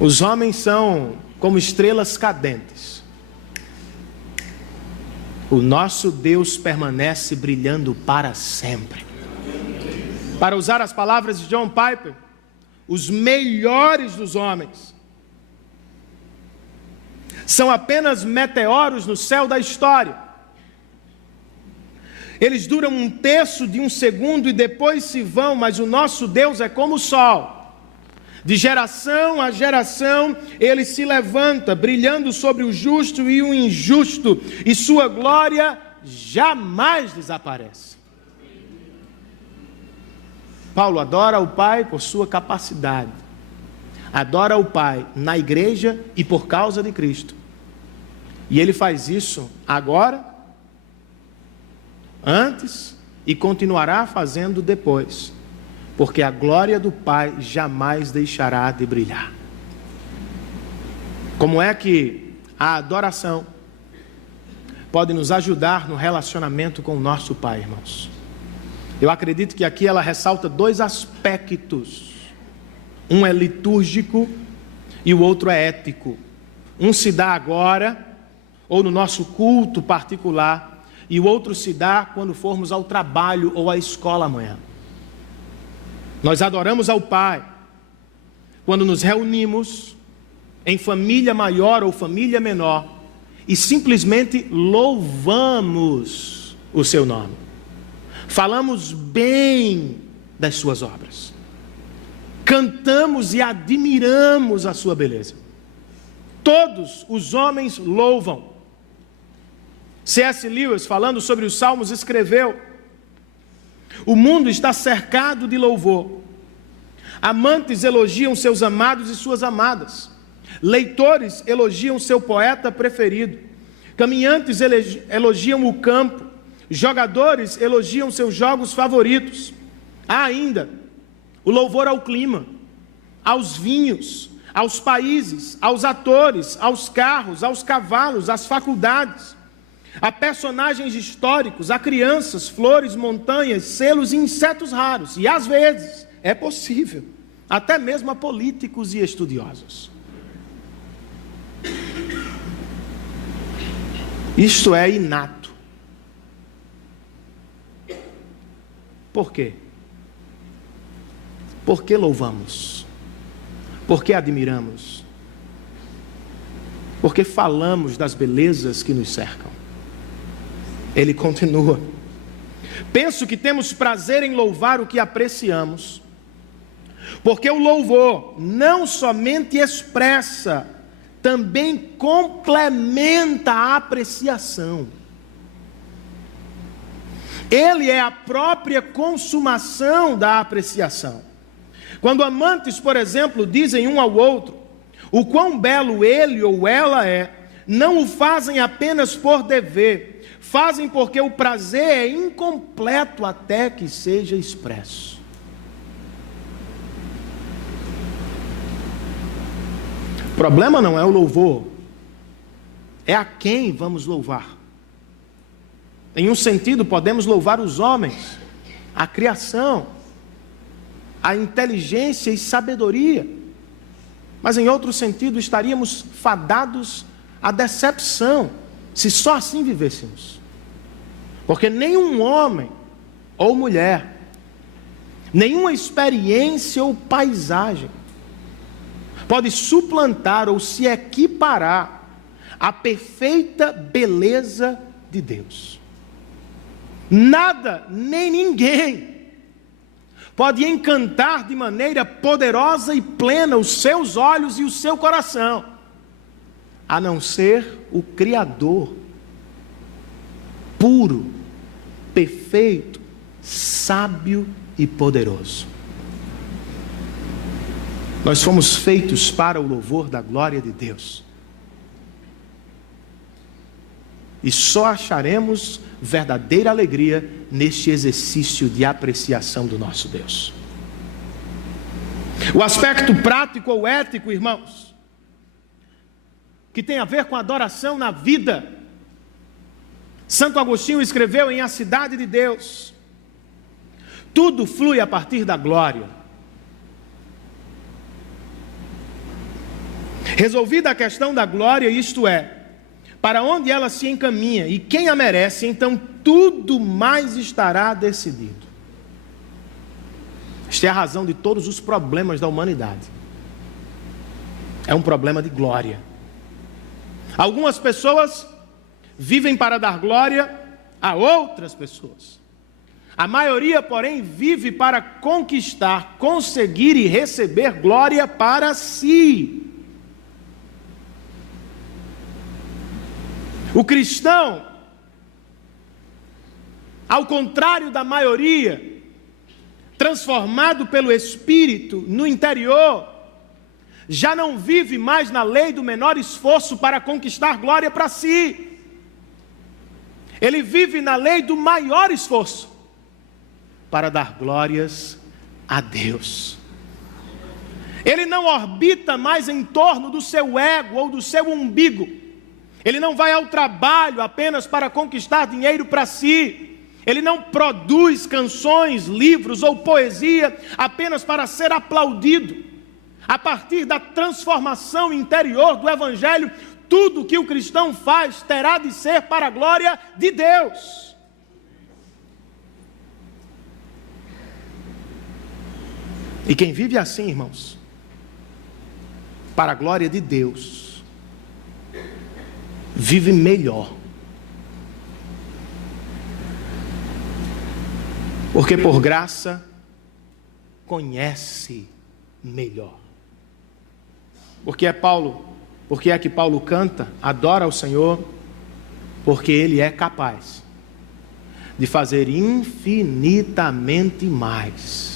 Os homens são como estrelas cadentes. O nosso Deus permanece brilhando para sempre. Para usar as palavras de John Piper, os melhores dos homens são apenas meteoros no céu da história. Eles duram 1/3 de um segundo e depois se vão, mas o nosso Deus é como o sol. De geração a geração, Ele se levanta, brilhando sobre o justo e o injusto, e sua glória jamais desaparece. Paulo adora o Pai por sua capacidade, adora o Pai na igreja e por causa de Cristo. E ele faz isso agora, antes e continuará fazendo depois, porque a glória do Pai jamais deixará de brilhar. Como é que a adoração pode nos ajudar no relacionamento com o nosso Pai, irmãos? Eu acredito que aqui ela ressalta dois aspectos. Um é litúrgico e o outro é ético. Um se dá agora, ou no nosso culto particular, e o outro se dá quando formos ao trabalho ou à escola amanhã. Nós adoramos ao Pai quando nos reunimos em família maior ou família menor e simplesmente louvamos o seu nome. Falamos bem das suas obras. Cantamos e admiramos a sua beleza. Todos os homens louvam. C.S. Lewis, falando sobre os Salmos, escreveu: o mundo está cercado de louvor. Amantes elogiam seus amados e suas amadas. Leitores elogiam seu poeta preferido. Caminhantes elogiam o campo. Jogadores elogiam seus jogos favoritos. Há ainda o louvor ao clima, aos vinhos, aos países, aos atores, aos carros, aos cavalos, às faculdades, a personagens históricos, a crianças, flores, montanhas, selos e insetos raros. E às vezes, é possível, até mesmo a políticos e estudiosos. Isto é inato. Por quê? Por que louvamos? Por que admiramos? Porque falamos das belezas que nos cercam. Ele continua: penso que temos prazer em louvar o que apreciamos, porque o louvor não somente expressa, também complementa a apreciação. Ele é a própria consumação da apreciação. Quando amantes, por exemplo, dizem um ao outro o quão belo ele ou ela é, não o fazem apenas por dever, fazem porque o prazer é incompleto até que seja expresso. O problema não é o louvor, é a quem vamos louvar. Em um sentido, podemos louvar os homens, a criação, a inteligência e sabedoria, mas em outro sentido estaríamos fadados à decepção, se só assim vivêssemos. Porque nenhum homem ou mulher, nenhuma experiência ou paisagem pode suplantar ou se equiparar à perfeita beleza de Deus. Nada, nem ninguém pode encantar de maneira poderosa e plena os seus olhos e o seu coração, a não ser o Criador, puro, perfeito, sábio e poderoso. Nós fomos feitos para o louvor da glória de Deus. E só acharemos verdadeira alegria neste exercício de apreciação do nosso Deus. O aspecto prático ou ético, irmãos, que tem a ver com a adoração na vida. Santo Agostinho escreveu em A Cidade de Deus: tudo flui a partir da glória. Resolvida a questão da glória, isto é, para onde ela se encaminha e quem a merece, então tudo mais estará decidido. Esta é a razão de todos os problemas da humanidade. É um problema de glória. Algumas pessoas vivem para dar glória a outras pessoas. A maioria, porém, vive para conquistar, conseguir e receber glória para si. O cristão, ao contrário da maioria, transformado pelo Espírito no interior, já não vive mais na lei do menor esforço para conquistar glória para si. Ele vive na lei do maior esforço para dar glórias a Deus. Ele não orbita mais em torno do seu ego ou do seu umbigo. Ele não vai ao trabalho apenas para conquistar dinheiro para si. Ele não produz canções, livros ou poesia apenas para ser aplaudido. A partir da transformação interior do Evangelho, tudo que o cristão faz terá de ser para a glória de Deus. E quem vive assim, irmãos, para a glória de Deus, vive melhor. Porque por graça conhece melhor. Porque é que Paulo canta, adora ao Senhor, porque Ele é capaz de fazer infinitamente mais.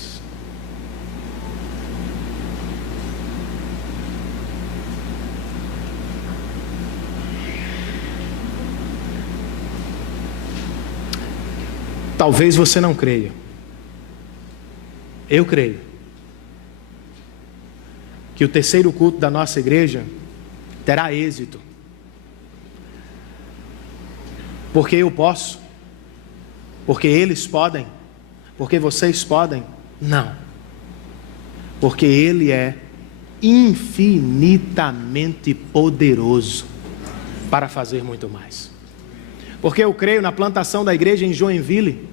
Talvez você não creia. Eu creio que o terceiro culto da nossa igreja terá êxito. Porque eu posso, porque eles podem, porque vocês podem. Não. Porque Ele é infinitamente poderoso para fazer muito mais. Porque eu creio na plantação da igreja em Joinville.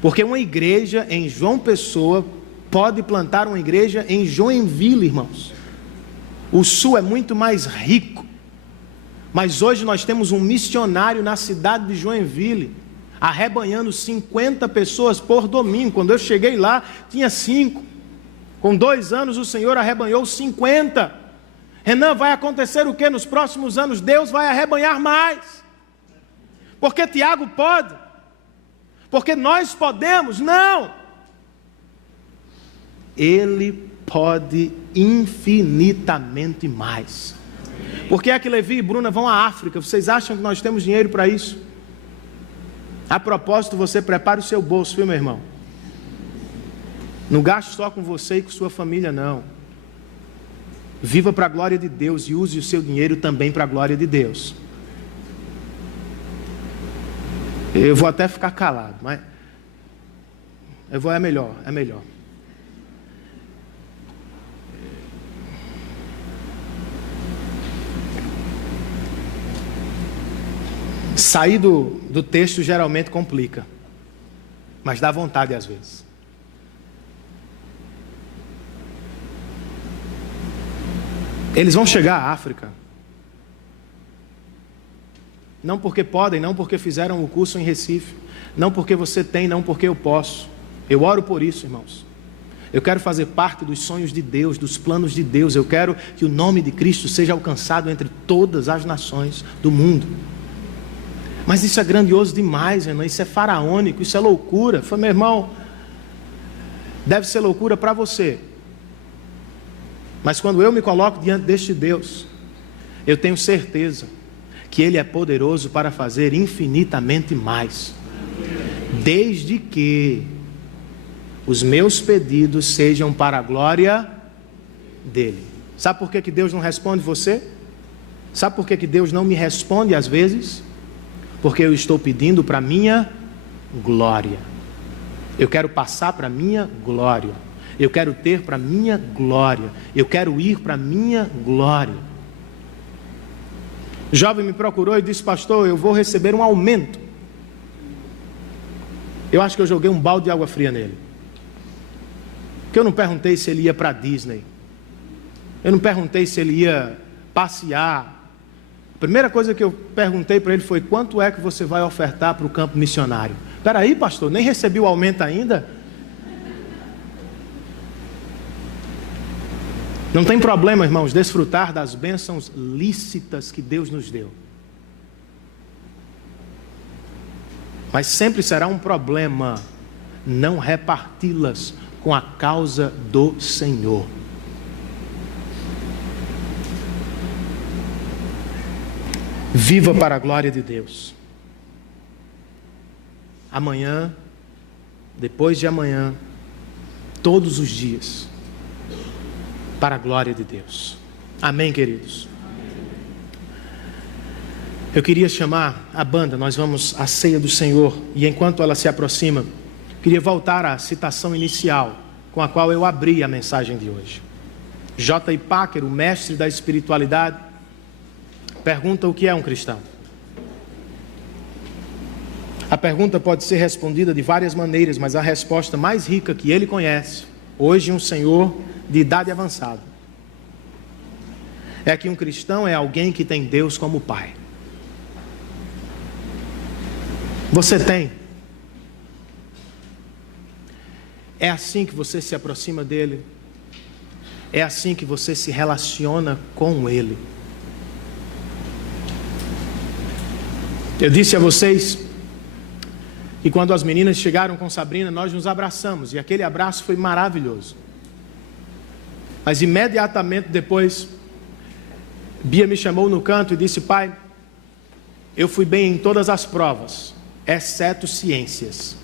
Porque uma igreja em João Pessoa pode plantar uma igreja em Joinville, irmãos. O Sul é muito mais rico. Mas hoje nós temos um missionário na cidade de Joinville, arrebanhando 50 pessoas por domingo. Quando eu cheguei lá, tinha 5. Com 2 anos o Senhor arrebanhou 50. Renan, vai acontecer o que nos próximos anos? Deus vai arrebanhar mais. Porque Tiago pode? Porque nós podemos? Não! Ele pode infinitamente mais. Por que é que Levi e Bruna vão à África? Vocês acham que nós temos dinheiro para isso? A propósito, você prepare o seu bolso, viu, meu irmão? Não gaste só com você e com sua família, não. Viva para a glória de Deus e use o seu dinheiro também para a glória de Deus. Eu vou até ficar calado, mas é melhor. Sair do texto geralmente complica, mas dá vontade às vezes. Eles vão chegar à África. Não porque podem, não porque fizeram o curso em Recife, não porque você tem, não porque eu posso. Eu oro por isso, irmãos. Eu quero fazer parte dos sonhos de Deus, dos planos de Deus. Eu quero que o nome de Cristo seja alcançado entre todas as nações do mundo. Mas isso é grandioso demais, irmão. Isso é faraônico, isso é loucura. Foi, meu irmão, deve ser loucura para você. Mas quando eu me coloco diante deste Deus, eu tenho certeza que Ele é poderoso para fazer infinitamente mais, desde que os meus pedidos sejam para a glória dEle. Sabe por que Deus não responde você? Sabe por que Deus não me responde às vezes? Porque eu estou pedindo para a minha glória. Eu quero passar para a minha glória. Eu quero ter para a minha glória. Eu quero ir para a minha glória. O jovem me procurou e disse: pastor, eu vou receber um aumento. Eu acho que eu joguei um balde de água fria nele. Porque eu não perguntei se ele ia para a Disney. Eu não perguntei se ele ia passear. A primeira coisa que eu perguntei para ele foi: quanto é que você vai ofertar para o campo missionário? Espera aí, pastor, nem recebi o aumento ainda? Não tem problema, irmãos, desfrutar das bênçãos lícitas que Deus nos deu. Mas sempre será um problema não reparti-las com a causa do Senhor. Viva para a glória de Deus. Amanhã, depois de amanhã, todos os dias, para a glória de Deus. Amém, queridos? Eu queria chamar a banda, nós vamos à ceia do Senhor, e enquanto ela se aproxima, queria voltar à citação inicial, com a qual eu abri a mensagem de hoje. J.I. Packer, o mestre da espiritualidade, pergunta o que é um cristão. A pergunta pode ser respondida de várias maneiras, mas a resposta mais rica que ele conhece, hoje um senhor de idade avançada, é que um cristão é alguém que tem Deus como Pai. Você tem? É assim que você se aproxima dele? É assim que você se relaciona com ele? Eu disse a vocês que quando as meninas chegaram com Sabrina, nós nos abraçamos, e aquele abraço foi maravilhoso. Mas imediatamente depois, Bia me chamou no canto e disse: pai, eu fui bem em todas as provas, exceto ciências.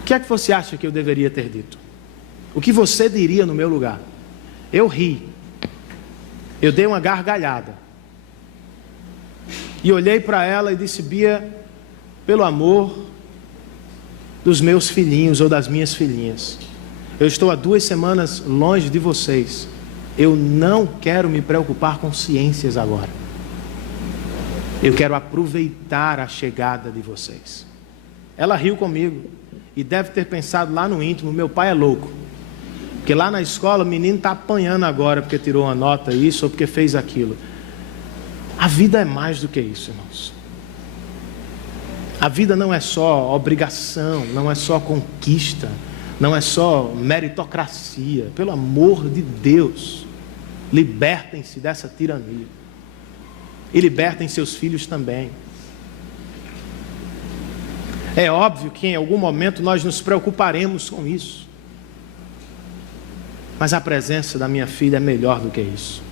O que é que você acha que eu deveria ter dito? O que você diria no meu lugar? Eu ri, eu dei uma gargalhada, e olhei para ela e disse: Bia, pelo amor dos meus filhinhos ou das minhas filhinhas, eu estou há 2 semanas longe de vocês, eu não quero me preocupar com ciências agora. Eu quero aproveitar a chegada de vocês. Ela riu comigo e deve ter pensado lá no íntimo: meu pai é louco, porque lá na escola o menino está apanhando agora porque tirou uma nota isso ou porque fez aquilo. A vida é mais do que isso, irmãos. A vida não é só obrigação, não é só conquista, não é só meritocracia. Pelo amor de Deus, libertem-se dessa tirania. E libertem seus filhos também. É óbvio que em algum momento nós nos preocuparemos com isso. Mas a presença da minha filha é melhor do que isso.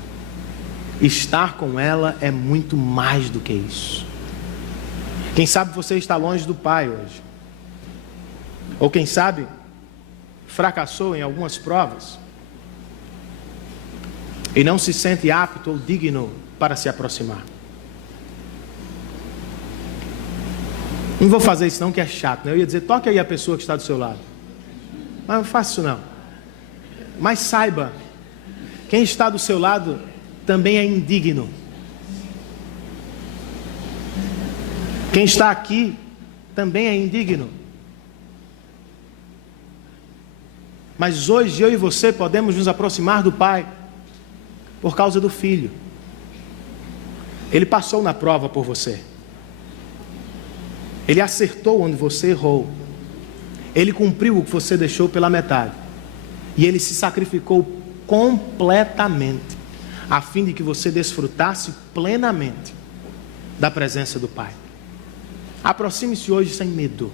Estar com ela é muito mais do que isso. Quem sabe você está longe do pai hoje. Ou quem sabe fracassou em algumas provas e não se sente apto ou digno para se aproximar. Não vou fazer isso não, que é chato, né? Eu ia dizer: toque aí a pessoa que está do seu lado. Mas não faço isso não. Mas saiba, quem está do seu lado também é indigno. Quem está aqui também é indigno. Mas hoje eu e você podemos nos aproximar do Pai por causa do Filho. Ele passou na prova por você. Ele acertou onde você errou. Ele cumpriu o que você deixou pela metade. E ele se sacrificou completamente, a fim de que você desfrutasse plenamente da presença do Pai. Aproxime-se hoje sem medo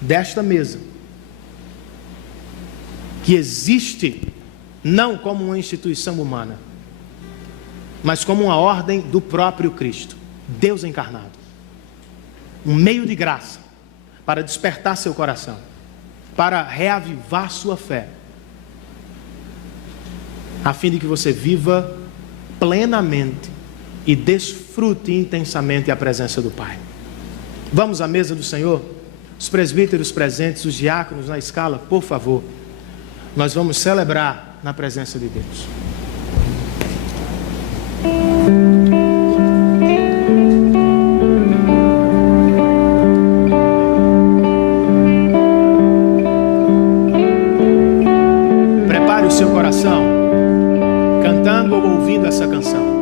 desta mesa, que existe não como uma instituição humana, mas como uma ordem do próprio Cristo, Deus encarnado. Um meio de graça para despertar seu coração, para reavivar sua fé, a fim de que você viva plenamente e desfrute intensamente a presença do Pai. Vamos à mesa do Senhor? Os presbíteros presentes, os diáconos na escala, por favor. Nós vamos celebrar na presença de Deus. Prepare o seu coração, cantando ou ouvindo essa canção.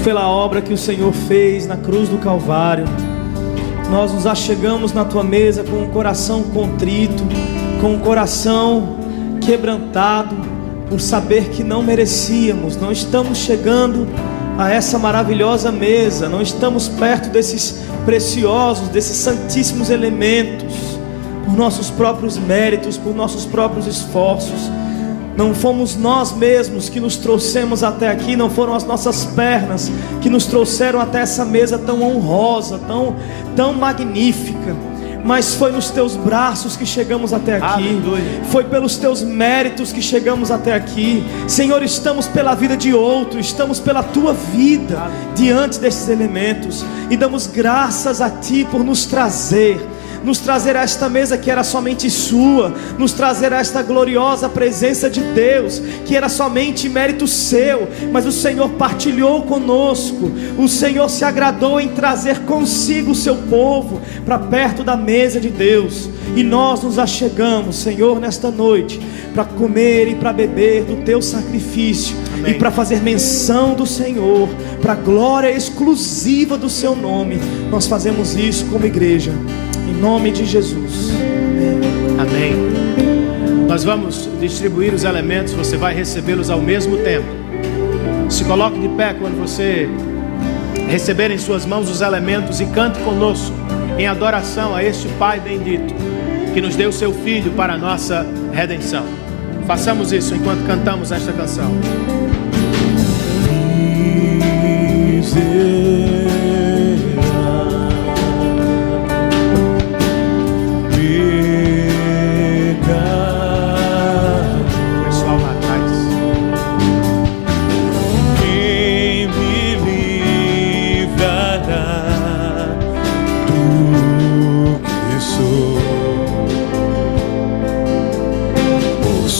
pela obra que o Senhor fez na cruz do Calvário. Nós nos achegamos na tua mesa com um coração contrito, com um coração quebrantado, por saber que não merecíamos. Não estamos chegando a essa maravilhosa mesa, não estamos perto desses preciosos, desses santíssimos elementos, por nossos próprios méritos, por nossos próprios esforços. Não fomos nós mesmos que nos trouxemos até aqui, não foram as nossas pernas que nos trouxeram até essa mesa tão honrosa, tão magnífica, mas foi nos teus braços que chegamos até aqui. Aleluia. Foi pelos teus méritos que chegamos até aqui. Senhor, estamos pela vida de outro, estamos pela tua vida diante desses elementos, e damos graças a ti por nos trazer a esta mesa que era somente sua, nos trazer a esta gloriosa presença de Deus, que era somente mérito seu, mas o Senhor partilhou conosco. O Senhor se agradou em trazer consigo o seu povo para perto da mesa de Deus, e nós nos achegamos, Senhor, nesta noite, para comer e para beber do teu sacrifício. Amém. E para fazer menção do Senhor, para a glória exclusiva do seu nome. Nós fazemos isso como igreja, em nome de Jesus. Amém. Nós vamos distribuir os elementos, você vai recebê-los ao mesmo tempo. Se coloque de pé quando você receber em suas mãos os elementos, e cante conosco em adoração a este Pai bendito, que nos deu seu Filho para a nossa redenção. Façamos isso enquanto cantamos esta canção. Sua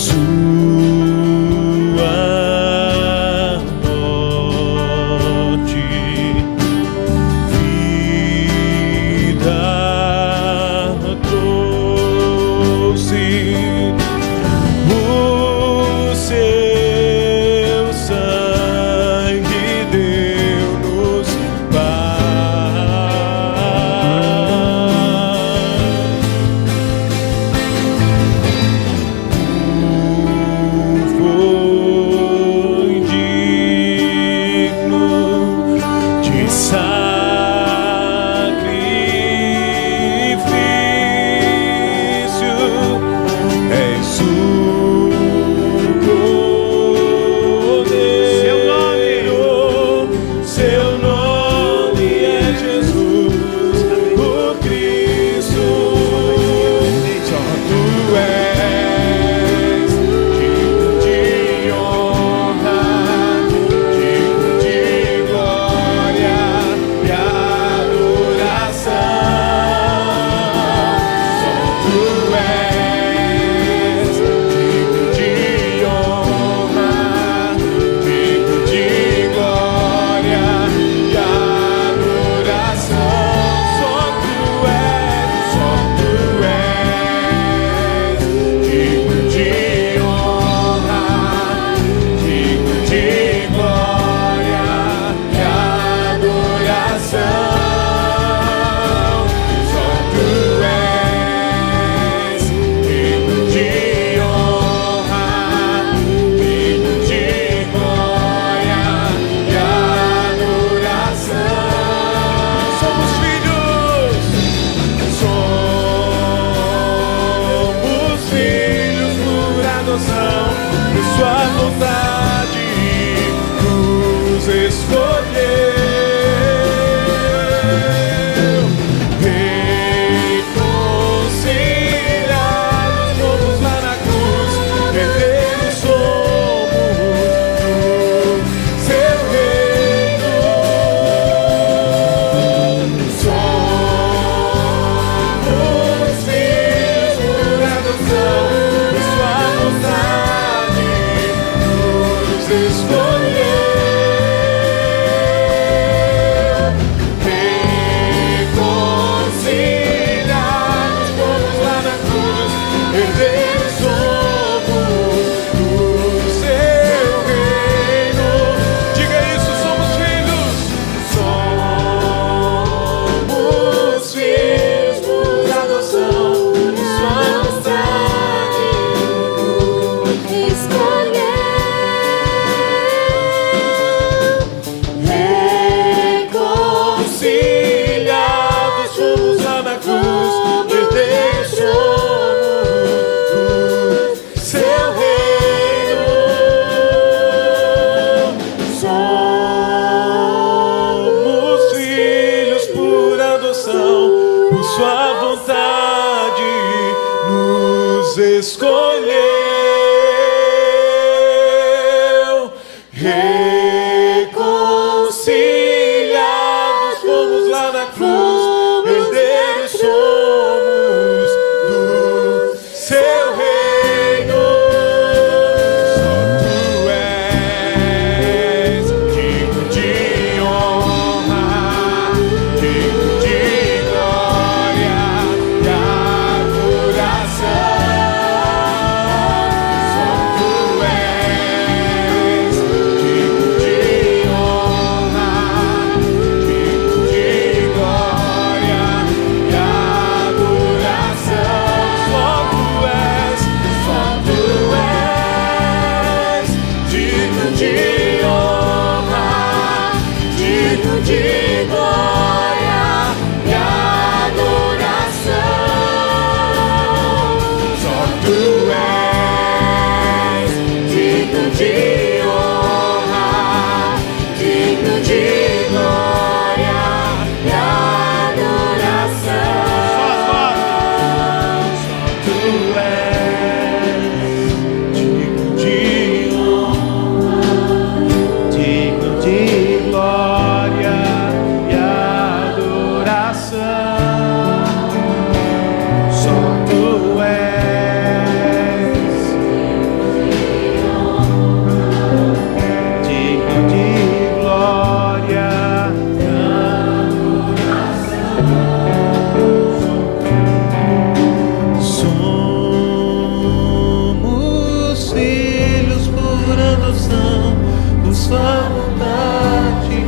vontade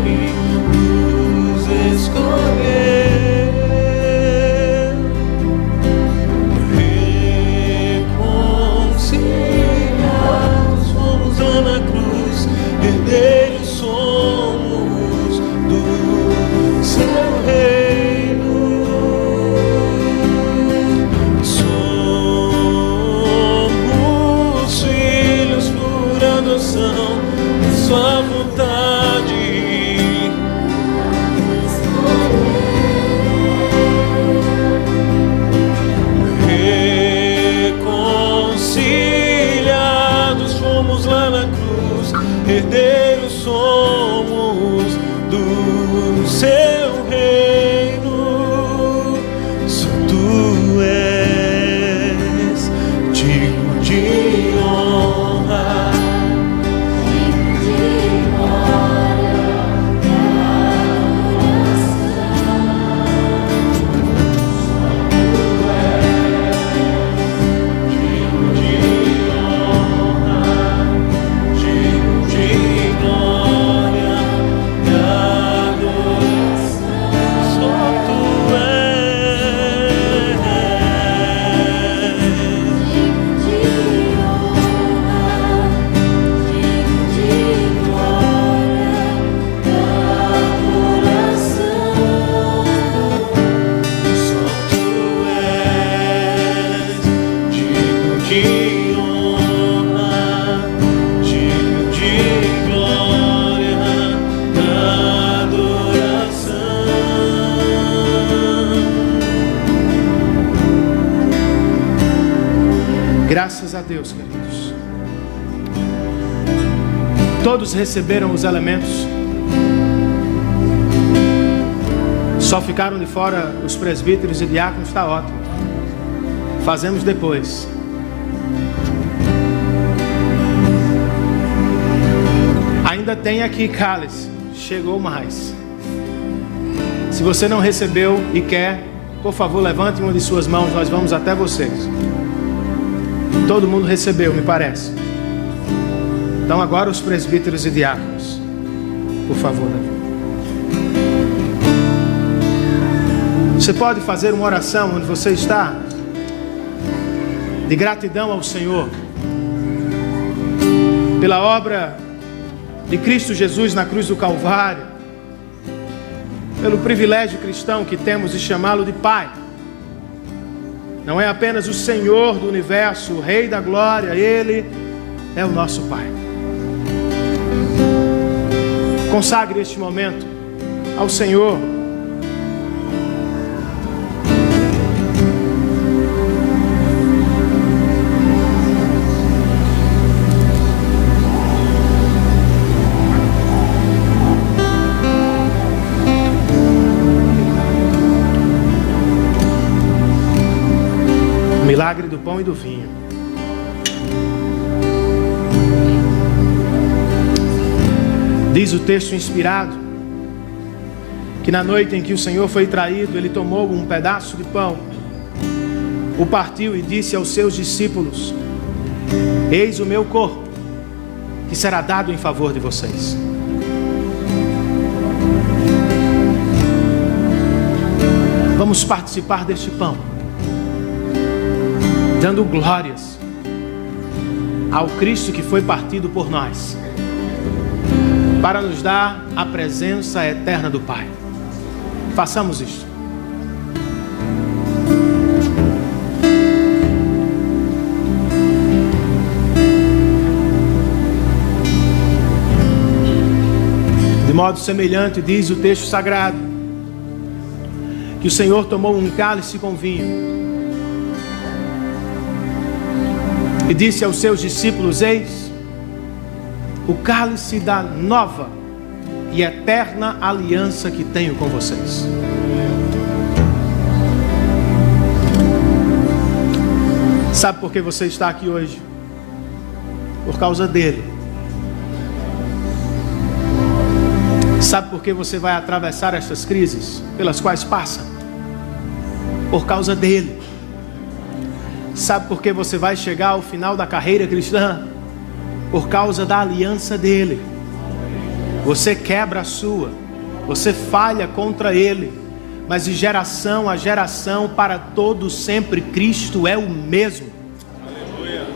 nos escolher. Reconciliados fomos lá na cruz, herdeiros somos do seu reino. Somos filhos por adoção, sua vontade. Reconciliados fomos lá na cruz, herdeiros somos do seu reino. Só tu és digno de honra, Graças a Deus, queridos. Todos receberam os elementos. Só ficaram de fora os presbíteros e diáconos, está ótimo. Fazemos depois. Ainda tem aqui cálice. Chegou mais. Se você não recebeu e quer, por favor, levante uma de suas mãos, nós vamos até vocês. Todo mundo recebeu, me parece. Então agora os presbíteros e diáconos, por favor. Você pode fazer uma oração onde você está, de gratidão ao Senhor, pela obra de Cristo Jesus na cruz do Calvário, pelo privilégio cristão que temos de chamá-lo de Pai. Não é apenas o Senhor do universo, o Rei da glória, Ele é o nosso Pai. Consagre este momento ao Senhor. Milagre do pão e do vinho. Diz o texto inspirado que na noite em que o Senhor foi traído, ele tomou um pedaço de pão, o partiu e disse aos seus discípulos: eis o meu corpo, que será dado em favor de vocês. Vamos participar deste pão, dando glórias ao Cristo que foi partido por nós, para nos dar a presença eterna do Pai. Façamos isto. De modo semelhante, diz o texto sagrado, que o Senhor tomou um cálice com vinho e disse aos seus discípulos: eis o cálice da nova e eterna aliança que tenho com vocês. Sabe por que você está aqui hoje? Por causa dele. Sabe por que você vai atravessar estas crises pelas quais passa? Por causa dele. Sabe por que você vai chegar ao final da carreira cristã? Por causa da aliança dele. Você quebra a sua, você falha contra Ele, mas de geração a geração, para todo sempre, Cristo é o mesmo. Aleluia.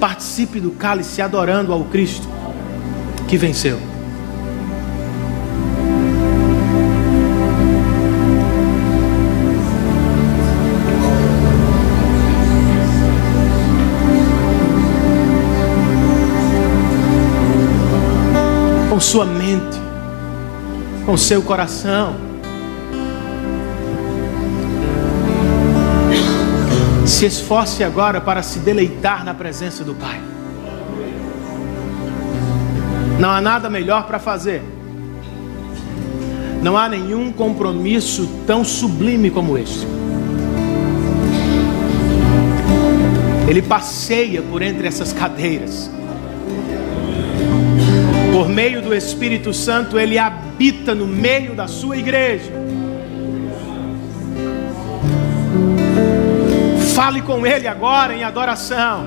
Participe do cálice adorando ao Cristo que venceu. Com sua mente, com seu coração, se esforce agora para se deleitar na presença do Pai. Não há nada melhor para fazer. Não há nenhum compromisso tão sublime como este. Ele passeia por entre essas cadeiras. Por meio do Espírito Santo, Ele habita no meio da sua igreja. Fale com Ele agora em adoração.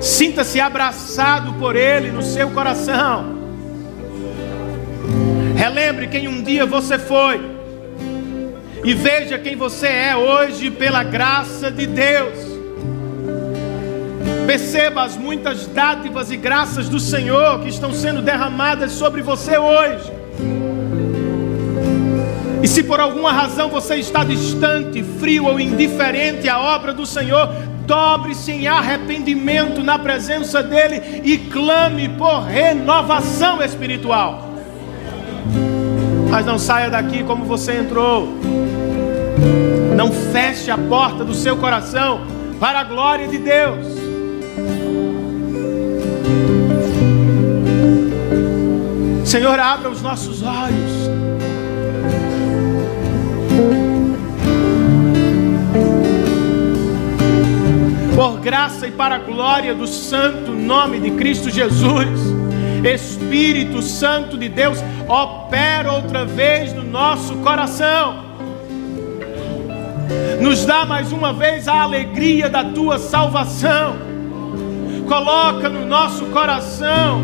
Sinta-se abraçado por Ele no seu coração. Relembre quem um dia você foi. E veja quem você é hoje pela graça de Deus. Perceba as muitas dádivas e graças do Senhor que estão sendo derramadas sobre você hoje. E se por alguma razão você está distante, frio ou indiferente à obra do Senhor, dobre-se em arrependimento na presença dEle e clame por renovação espiritual. Mas não saia daqui como você entrou. Não feche a porta do seu coração para a glória de Deus. Senhor, abra os nossos olhos. Por graça e para a glória do santo nome de Cristo Jesus, Espírito Santo de Deus, opera outra vez no nosso coração. Nos dá mais uma vez a alegria da Tua salvação. Coloca no nosso coração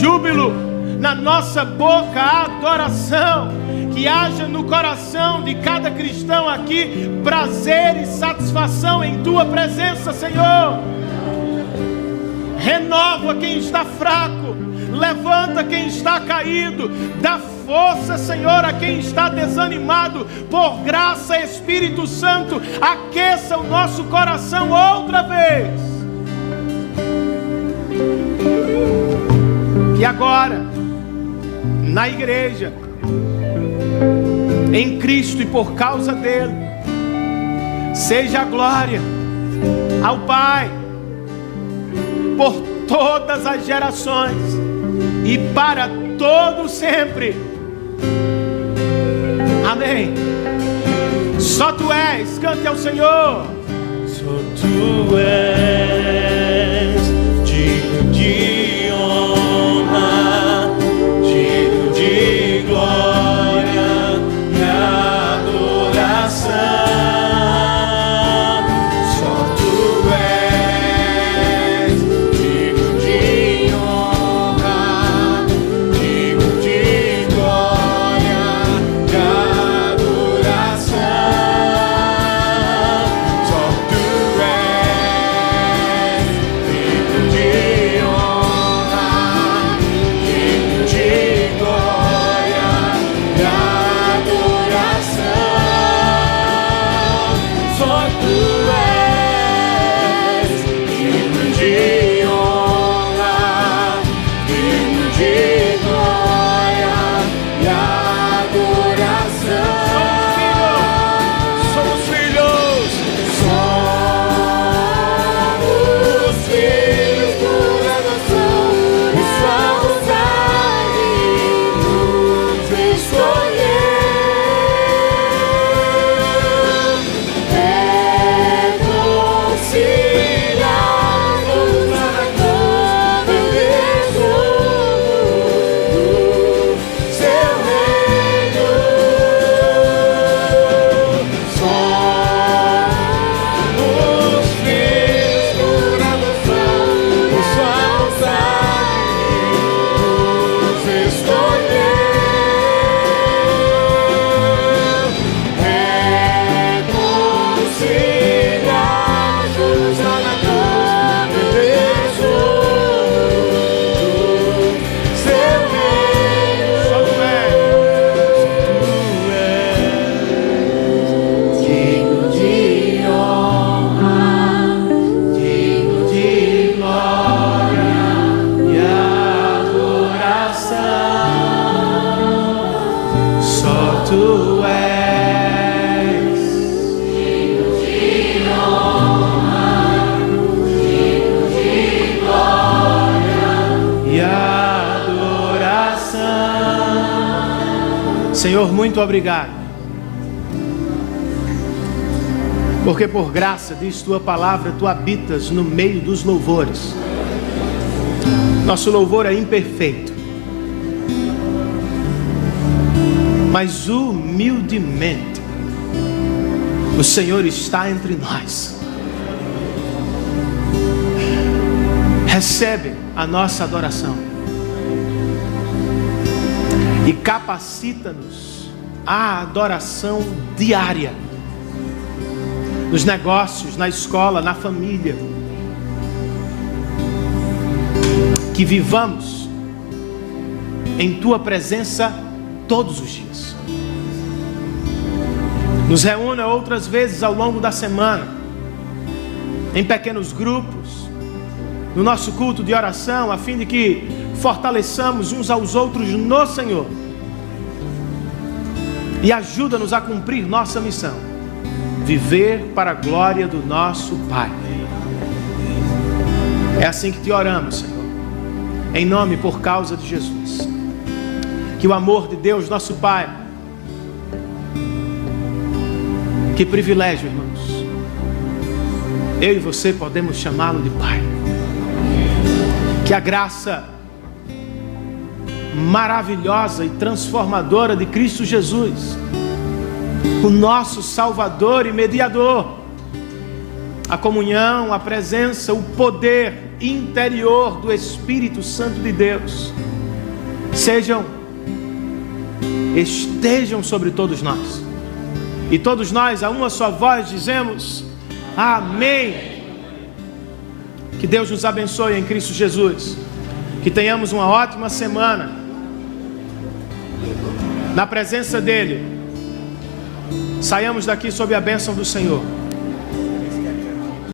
júbilo, na nossa boca a adoração, que haja no coração de cada cristão aqui prazer e satisfação em Tua presença, Senhor. Renova quem está fraco, levanta quem está caído, dá força, Senhor, a quem está desanimado. Por graça, Espírito Santo, aqueça o nosso coração outra vez. E agora, na igreja, em Cristo e por causa dele, seja a glória ao Pai por todas as gerações e para todo sempre. Amém. Só Tu és, cante ao Senhor. Só Tu és digno de honra, digno de glória e adoração. Só Tu és digno de honra, digno de glória e adoração. Só Tu és Senhor, muito obrigado, porque por graça, diz tua palavra, tu habitas no meio dos louvores. Nosso louvor é imperfeito, mas humildemente o Senhor está entre nós. Recebe a nossa adoração e capacita-nos à adoração diária, nos negócios, na escola, na família. Que vivamos em tua presença todos os dias. Nos reúna outras vezes ao longo da semana, em pequenos grupos, no nosso culto de oração, a fim de que fortaleçamos uns aos outros no Senhor. E ajuda-nos a cumprir nossa missão: viver para a glória do nosso Pai. É assim que te oramos, Senhor, em nome e por causa de Jesus. Que o amor de Deus, nosso Pai, que privilégio, irmãos, eu e você podemos chamá-lo de Pai. Que a graça maravilhosa e transformadora de Cristo Jesus, o nosso Salvador e Mediador, a comunhão, a presença, o poder interior do Espírito Santo de Deus, estejam sobre todos nós. E todos nós, a uma só voz, dizemos: amém. Que Deus nos abençoe em Cristo Jesus. Que tenhamos uma ótima semana na presença dEle. Saiamos daqui sob a bênção do Senhor.